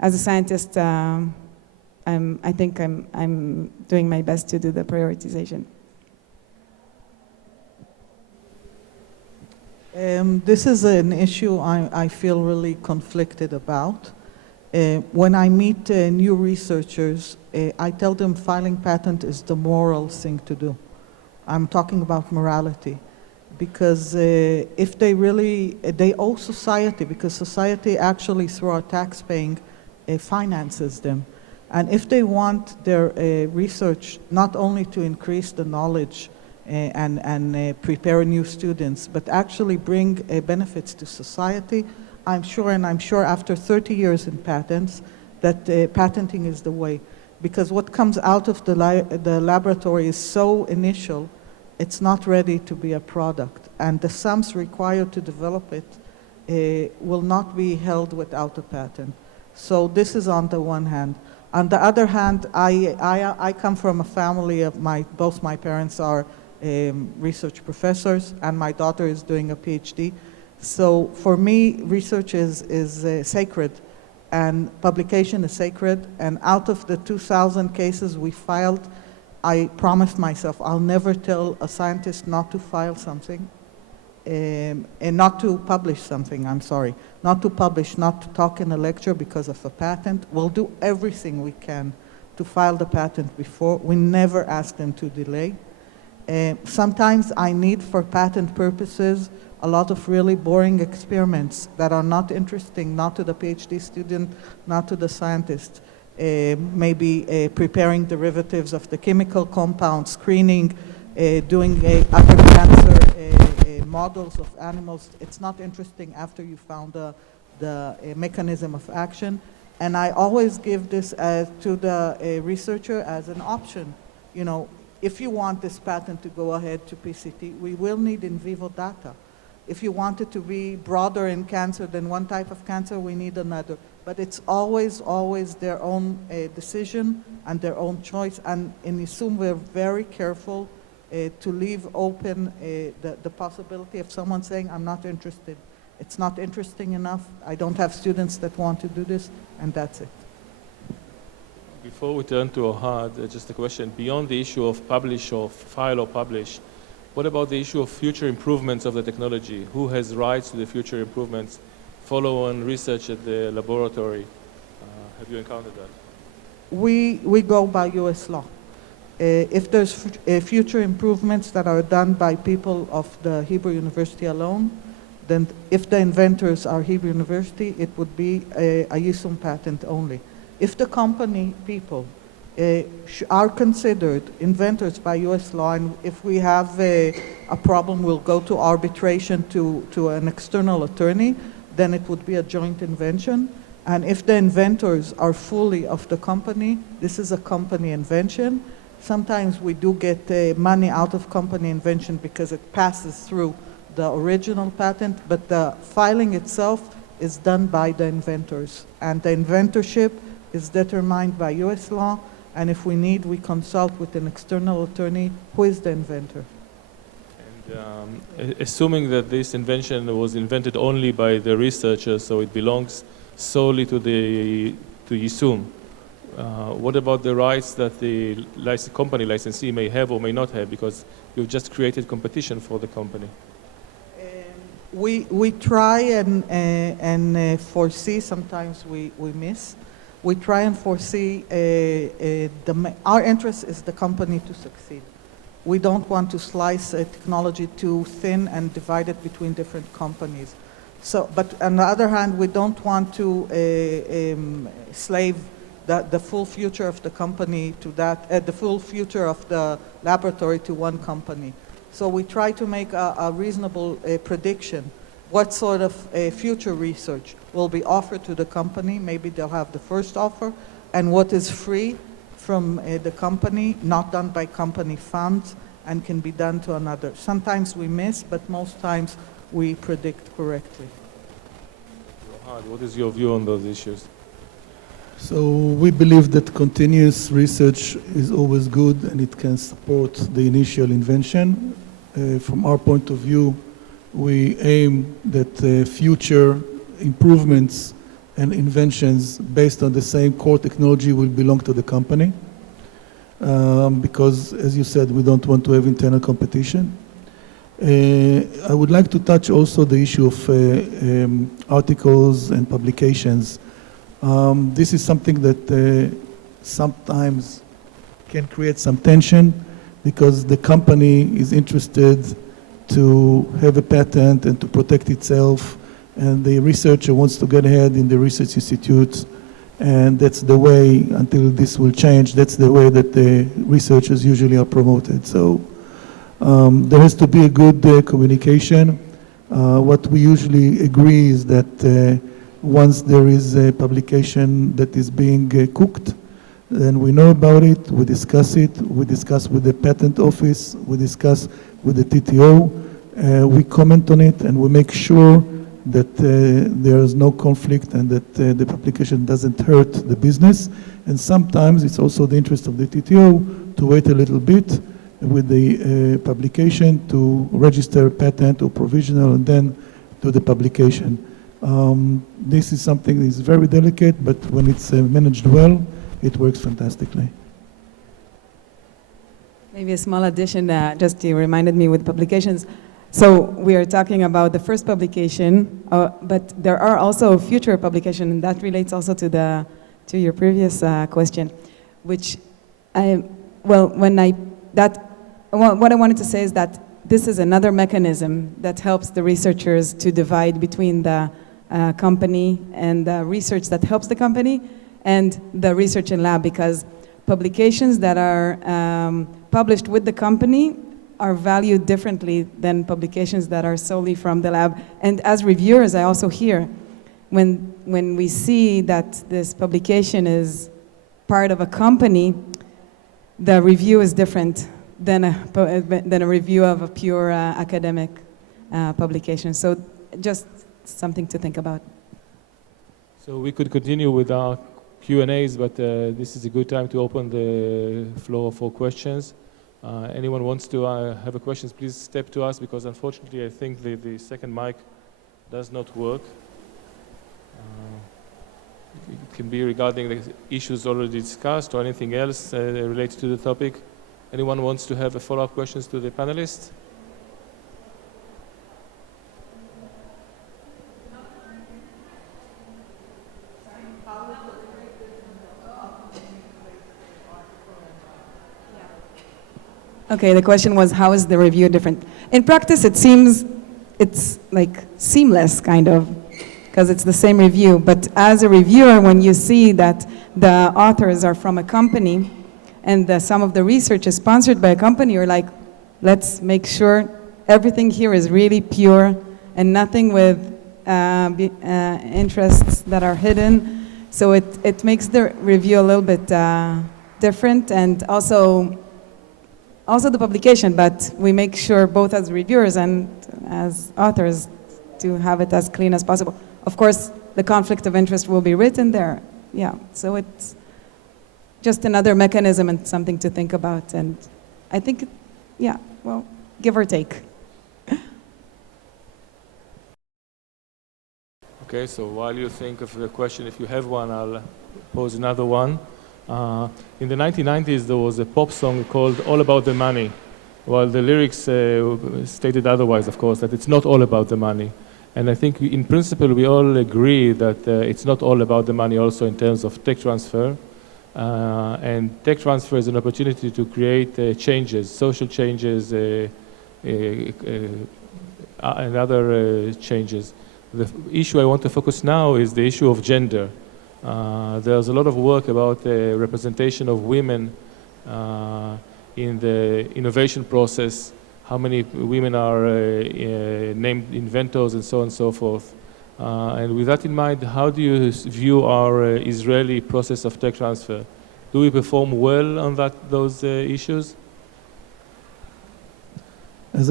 as a scientist, I think I'm doing my best to do the prioritization. This is an issue I feel really conflicted about. When I meet new researchers, I tell them filing patent is the moral thing to do. I'm talking about morality. Because if they really, they owe society, because society actually through our tax paying finances them. And if they want their research not only to increase the knowledge and prepare new students, but actually bring benefits to society, I'm sure after 30 years in patents, that patenting is the way. Because what comes out of the laboratory is so initial, it's not ready to be a product. And the sums required to develop it will not be held without a patent. So this is on the one hand. On the other hand, I come from a family of both my parents are research professors, and my daughter is doing a PhD. So for me, research is sacred, and publication is sacred. And out of the 2,000 cases we filed, I promised myself I'll never tell a scientist not to file something, and not to publish something, I'm sorry. Not to publish, not to talk in a lecture because of a patent. We'll do everything we can to file the patent before. We never ask them to delay. Sometimes I need, for patent purposes, a lot of really boring experiments that are not interesting, not to the PhD student, not to the scientist. Maybe preparing derivatives of the chemical compound, screening, doing other cancer models of animals. It's not interesting after you found the mechanism of action. And I always give this to the researcher as an option. You know, if you want this patent to go ahead to PCT, we will need in vivo data. If you want it to be broader in cancer than one type of cancer, we need another. But it's always their own decision and their own choice. And in ISUM, we're very careful to leave open the possibility of someone saying, I'm not interested. It's not interesting enough. I don't have students that want to do this, and that's it. Before we turn to Ohad, just a question. Beyond the issue of publish or file or publish, what about the issue of future improvements of the technology? Who has rights to the future improvements? Follow-on research at the laboratory. Have you encountered that? We go by US law. If there's future improvements that are done by people of the Hebrew University alone, then if the inventors are Hebrew University, it would be a ISUM patent only. If the company people are considered inventors by US law, and if we have a problem, we'll go to arbitration to an external attorney, then it would be a joint invention. And if the inventors are fully of the company, this is a company invention. Sometimes we do get money out of company invention because it passes through the original patent, but the filing itself is done by the inventors. And the inventorship is determined by US law, and if we need, we consult with an external attorney who is the inventor. And assuming that this invention was invented only by the researcher, so it belongs solely to ISUM, what about the rights that the company licensee may have or may not have, because you've just created competition for the company? We try and foresee, sometimes we miss. We try and foresee, our interest is the company to succeed. We don't want to slice a technology too thin and divide it between different companies. So, but on the other hand, we don't want to slave the full future of the company to that, the full future of the laboratory to one company. So we try to make a reasonable prediction. What sort of future research will be offered to the company? Maybe they'll have the first offer, and what is free from the company, not done by company funds, and can be done to another. Sometimes we miss, but most times we predict correctly. What is your view on those issues? So we believe that continuous research is always good and it can support the initial invention. From our point of view, we aim that future improvements and inventions based on the same core technology will belong to the company. Because, as you said, we don't want to have internal competition. I would like to touch also the issue of articles and publications. This is something that sometimes can create some tension because the company is interested to have a patent and to protect itself, and the researcher wants to get ahead in the research institute, and that's the way, until this will change, that's the way that the researchers usually are promoted. So there has to be a good communication. What we usually agree is that once there is a publication that is being cooked, then we know about it, we discuss with the patent office, we discuss with the TTO, we comment on it, and we make sure that there is no conflict and that the publication doesn't hurt the business. And sometimes it's also the interest of the TTO to wait a little bit with the publication to register a patent or provisional and then do the publication. This is something that is very delicate, but when it's managed well, it works fantastically. Maybe a small addition, just you reminded me with publications. So we are talking about the first publication, but there are also future publications, and that relates also to your previous question, which what I wanted to say is that this is another mechanism that helps the researchers to divide between the company and the research that helps the company and the research in lab, because publications that are published with the company are valued differently than publications that are solely from the lab. And as reviewers, I also hear, when we see that this publication is part of a company, the review is different than a review of a pure academic publication. So just something to think about. So we could continue with our Q&As, but this is a good time to open the floor for questions. Anyone wants to have a question, please step to us, because unfortunately I think the second mic does not work. It can be regarding the issues already discussed or anything else related to the topic. Anyone wants to have a follow-up questions to the panelists? Okay, the question was, how is the review different? In practice, it seems it's like seamless, kind of, because it's the same review. But as a reviewer, when you see that the authors are from a company and some of the research is sponsored by a company, you're like, let's make sure everything here is really pure and nothing with interests that are hidden. So it makes the review a little bit different, and also the publication, but we make sure both as reviewers and as authors to have it as clean as possible. Of course, the conflict of interest will be written there. Yeah, so it's just another mechanism and something to think about. And I think, yeah, well, give or take. Okay, so while you think of the question, if you have one, I'll pose another one. In the 1990s, there was a pop song called All About the Money. while the lyrics stated otherwise, of course, that it's not all about the money. And I think in principle we all agree that it's not all about the money also in terms of tech transfer. And tech transfer is an opportunity to create changes, social changes and other changes. The issue I want to focus now is the issue of gender. There's a lot of work about the representation of women in the innovation process, how many women are named inventors and so on and so forth. And with that in mind, how do you view our Israeli process of tech transfer? Do we perform well on those issues? As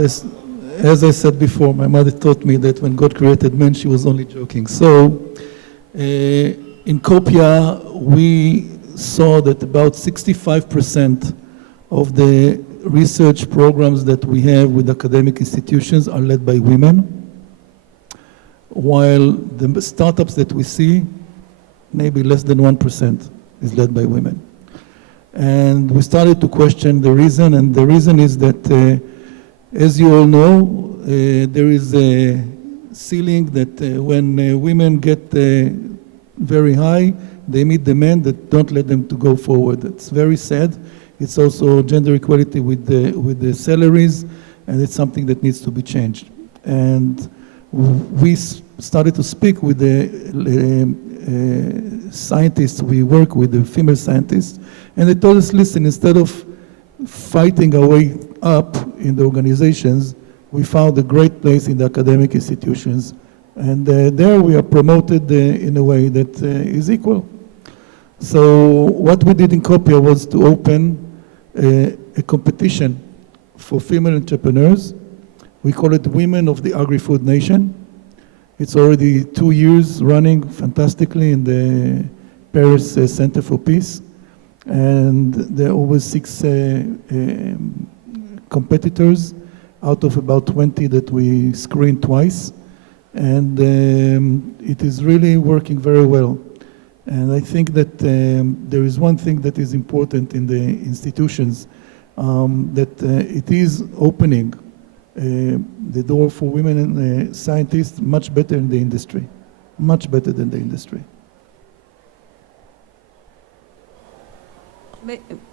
I said before, my mother taught me that when God created man, she was only joking. So in Copia, we saw that about 65% of the research programs that we have with academic institutions are led by women, while the startups that we see, maybe less than 1% is led by women. And we started to question the reason, and the reason is that, as you all know, there is a ceiling that when women get very high, they meet the men that don't let them to go forward. It's very sad. It's also gender equality with the salaries, and it's something that needs to be changed. And we started to speak with the scientists we work with, the female scientists, and they told us, listen, instead of fighting our way up in the organizations, we found a great place in the academic institutions, and there we are promoted in a way that is equal. So what we did in Copia was to open a competition for female entrepreneurs. We call it Women of the Agri-Food Nation. It's already 2 years running fantastically in the Paris Center for Peace. And there are over 6 competitors out of about 20 that we screened twice. And it is really working very well. And I think that there is one thing that is important in the institutions, that it is opening the door for women and scientists much better in the industry, much better than the industry.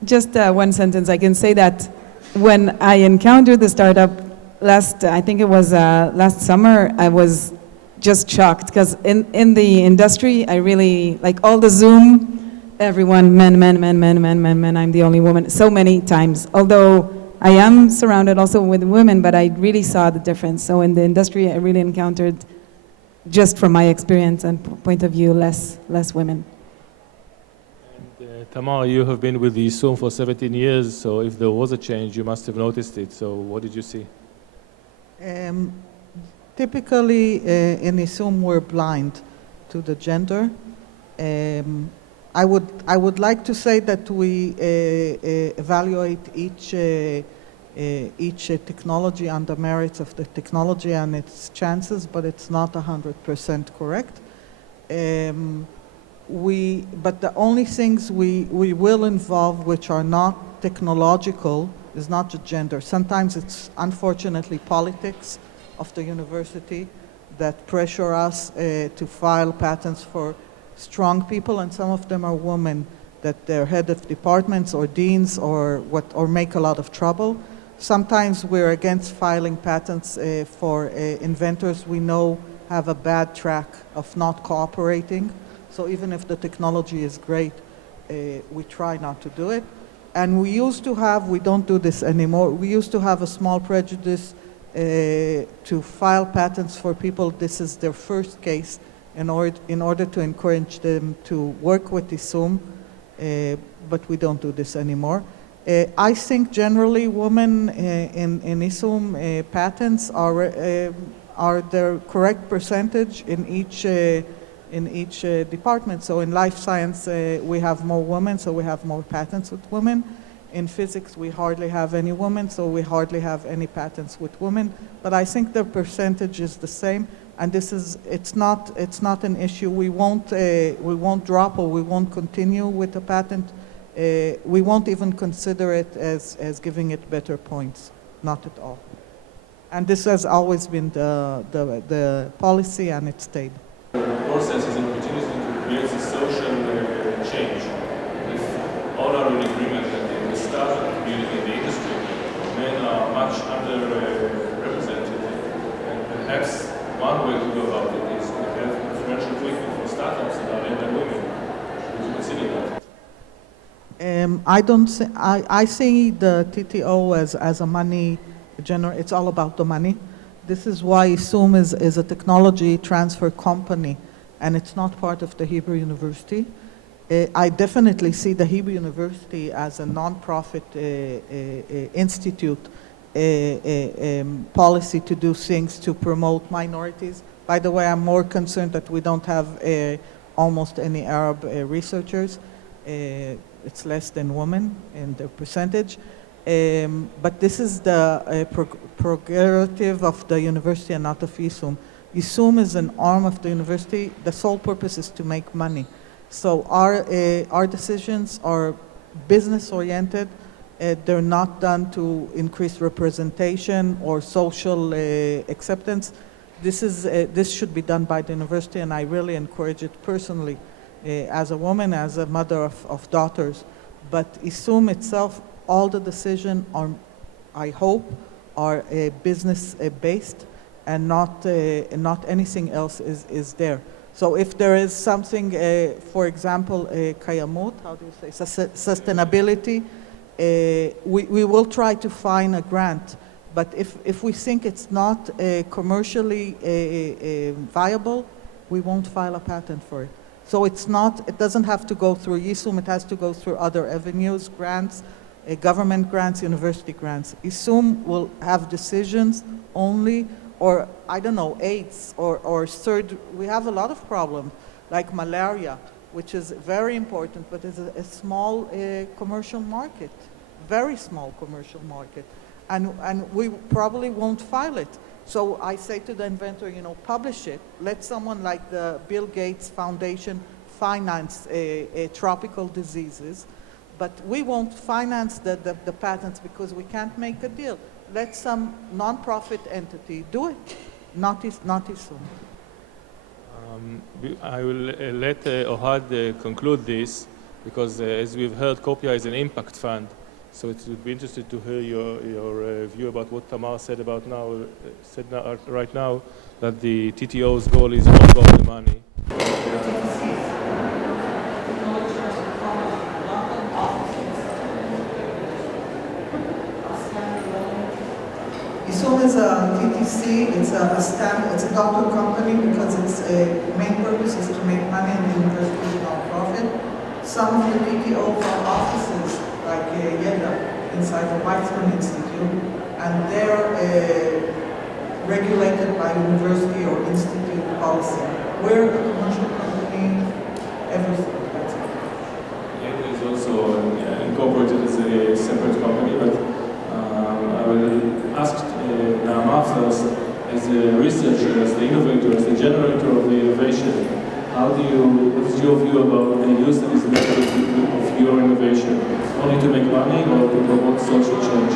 Just one sentence. I can say that when I encountered the startup I think it was last summer, I was just shocked because in the industry, I really, like all the Zoom, everyone, men, I'm the only woman, so many times. Although I am surrounded also with women, but I really saw the difference. So in the industry, I really encountered, just from my experience and point of view, less women. And Tamar, you have been with the Zoom for 17 years, so if there was a change, you must have noticed it. So what did you see? Typically, in ISUM, we're blind to the gender. I would like to say that we evaluate each technology on the merits of the technology and its chances, but it's not 100% correct. But the only things we will involve which are not technological is not the gender. Sometimes it's unfortunately politics of the university that pressure us to file patents for strong people, and some of them are women that they're head of departments or deans or make a lot of trouble. Sometimes we're against filing patents for inventors we know have a bad track of not cooperating. So even if the technology is great, we try not to do it. And we don't do this anymore, we used to have a small prejudice to file patents for people, this is their first case, in order to encourage them to work with ISUM, but we don't do this anymore. I think generally women in ISUM patents are the correct percentage in each department. So in life science, we have more women, so we have more patents with women. In physics, we hardly have any women, so we hardly have any patents with women. But I think the percentage is the same, and it's not an issue. We won't drop or we won't continue with the patent. We won't even consider it as giving it better points. not at all. And this has always been the policy, and it stayed. The process is an opportunity to create a social change. If all are in agreement that in the startup community, in the industry, men are much underrepresented, and perhaps one way to go about it is to have preferential treatment for startups that are led by women. Would you consider that? I see the TTO as a money generator. It's all about the money. This is why ISUM is a technology transfer company, and it's not part of the Hebrew University. I definitely see the Hebrew University as a non-profit institute policy to do things to promote minorities. By the way, I'm more concerned that we don't have almost any Arab researchers. It's less than women in the percentage. But this is the prerogative of the university and not of ISUM. ISUM is an arm of the university. The sole purpose is to make money. So our decisions are business-oriented. They're not done to increase representation or social acceptance. This should be done by the university, and I really encourage it personally as a woman, as a mother of daughters. But ISUM itself, all the decisions are, I hope, are business-based, and not anything else is there. So if there is something, for example, kayamut, how do you say, sustainability, we will try to find a grant. But if we think it's not commercially viable, we won't file a patent for it. So it doesn't have to go through ISUM, it has to go through other avenues, grants, government grants, university grants. ISUM will have decisions only, or I don't know, AIDS, or we have a lot of problems, like malaria, which is very important, but is a small commercial market, very small commercial market. And we probably won't file it. So I say to the inventor, publish it. Let someone like the Bill Gates Foundation finance tropical diseases, but we won't finance the patents because we can't make a deal. Let some non-profit entity do it, not ISUM. I will let Ohad conclude this, because as we've heard, COPIA is an impact fund. So it would be interesting to hear your view about what Tamar said right now, that the TTO's goal is all about the money. ISUM is a TTC, it's a doctor company because its main purpose is to make money and the university is non-profit. Some of the TTOs are offices, like Yeda, inside the Weizmann Institute, and they're regulated by university or institute policy. We're a commercial company, everything. Yeda is also incorporated as a separate company, but I will ask Naama first, as a researcher, as the innovator, as the generator of the innovation, what is your view about the use that is made of your innovation? Only to make money or to promote social change?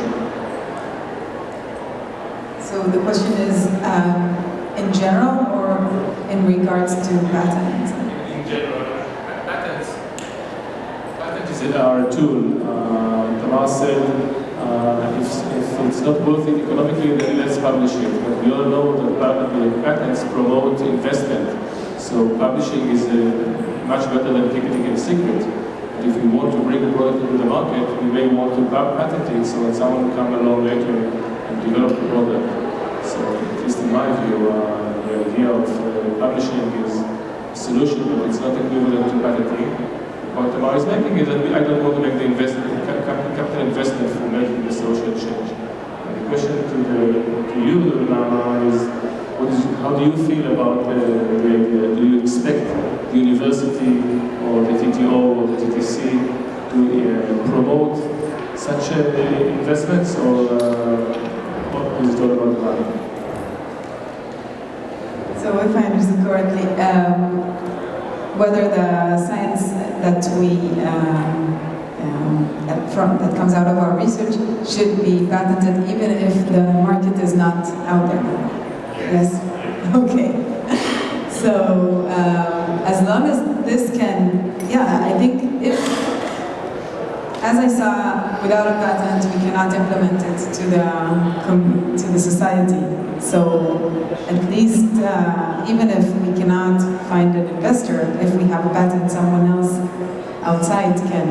So the question is in general or in regards to patents? In general, patents are a tool. Tamar said, if it's not worth it economically, then let's publish it. But we all know that patents promote investment. So publishing is much better than keeping it a secret. But if we want to bring a product into the market, we may want to patent it so that someone will come along later and develop the product. So at least in my view, the idea of publishing is a solution, but it's not equivalent to patenting. What Tamar is making is that I don't want to make the capital investment for making the social change. And the question to you, Naama, is how do you feel about the idea? Do you expect the university or the TTO or the TTC to promote such investments, or is it all about money? So if I understand correctly, whether the science that we that comes out of our research should be patented even if the market is not out there. Yes? Okay. So as long as this can, yeah, I think if, as I saw, without a patent we cannot implement it to the society. So at least even if we cannot find an investor, if we have a patent, someone else outside can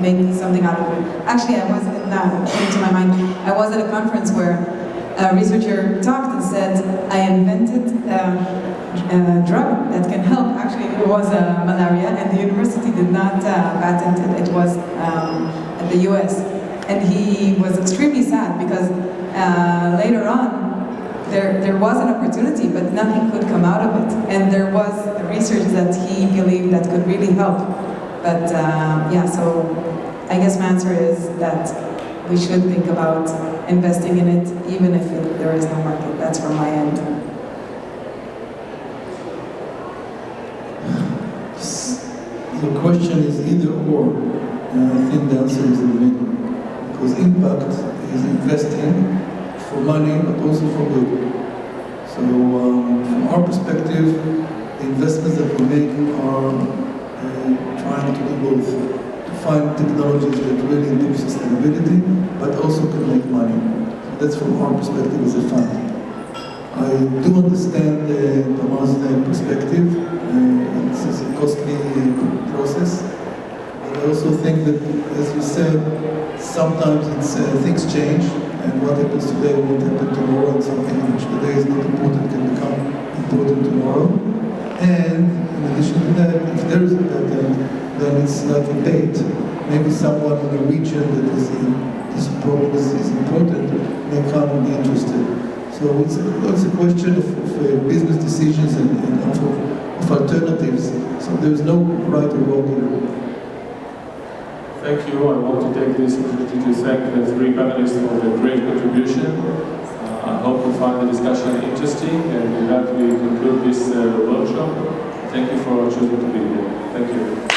make something out of it. Actually, that came to my mind. I was at a conference where a researcher talked and said, I invented a drug that can help. Actually, it was malaria, and the university did not patent it. It was at the US. And he was extremely sad because later on, there was an opportunity, but nothing could come out of it. And there was research that he believed that could really help. But yeah, so I guess my answer is that we should think about investing in it, even if there is no market. That's from my end. The question is either or, and I think the answer is in the middle. Because impact is investing for money, but also for good. So from our perspective, the investments that we make are trying to do both. To find technologies that really improve sustainability, but also can make money. That's from our perspective as a fund. I do understand Tamar's perspective. It's a costly process. But I also think that, as you said, sometimes things change, and what happens today won't happen tomorrow, and something which today is not important can become important tomorrow. And in addition to that, if there is a patent, then it's like a bait. Maybe someone in a region that is this problem is important may come and be interested. So it's a question of business decisions and of alternatives. So there is no right or wrong here. Thank you. I want to take this opportunity to thank the three panelists for their great contribution. I hope you find the discussion interesting, and with that we conclude this workshop. Thank you for choosing to be here. Thank you.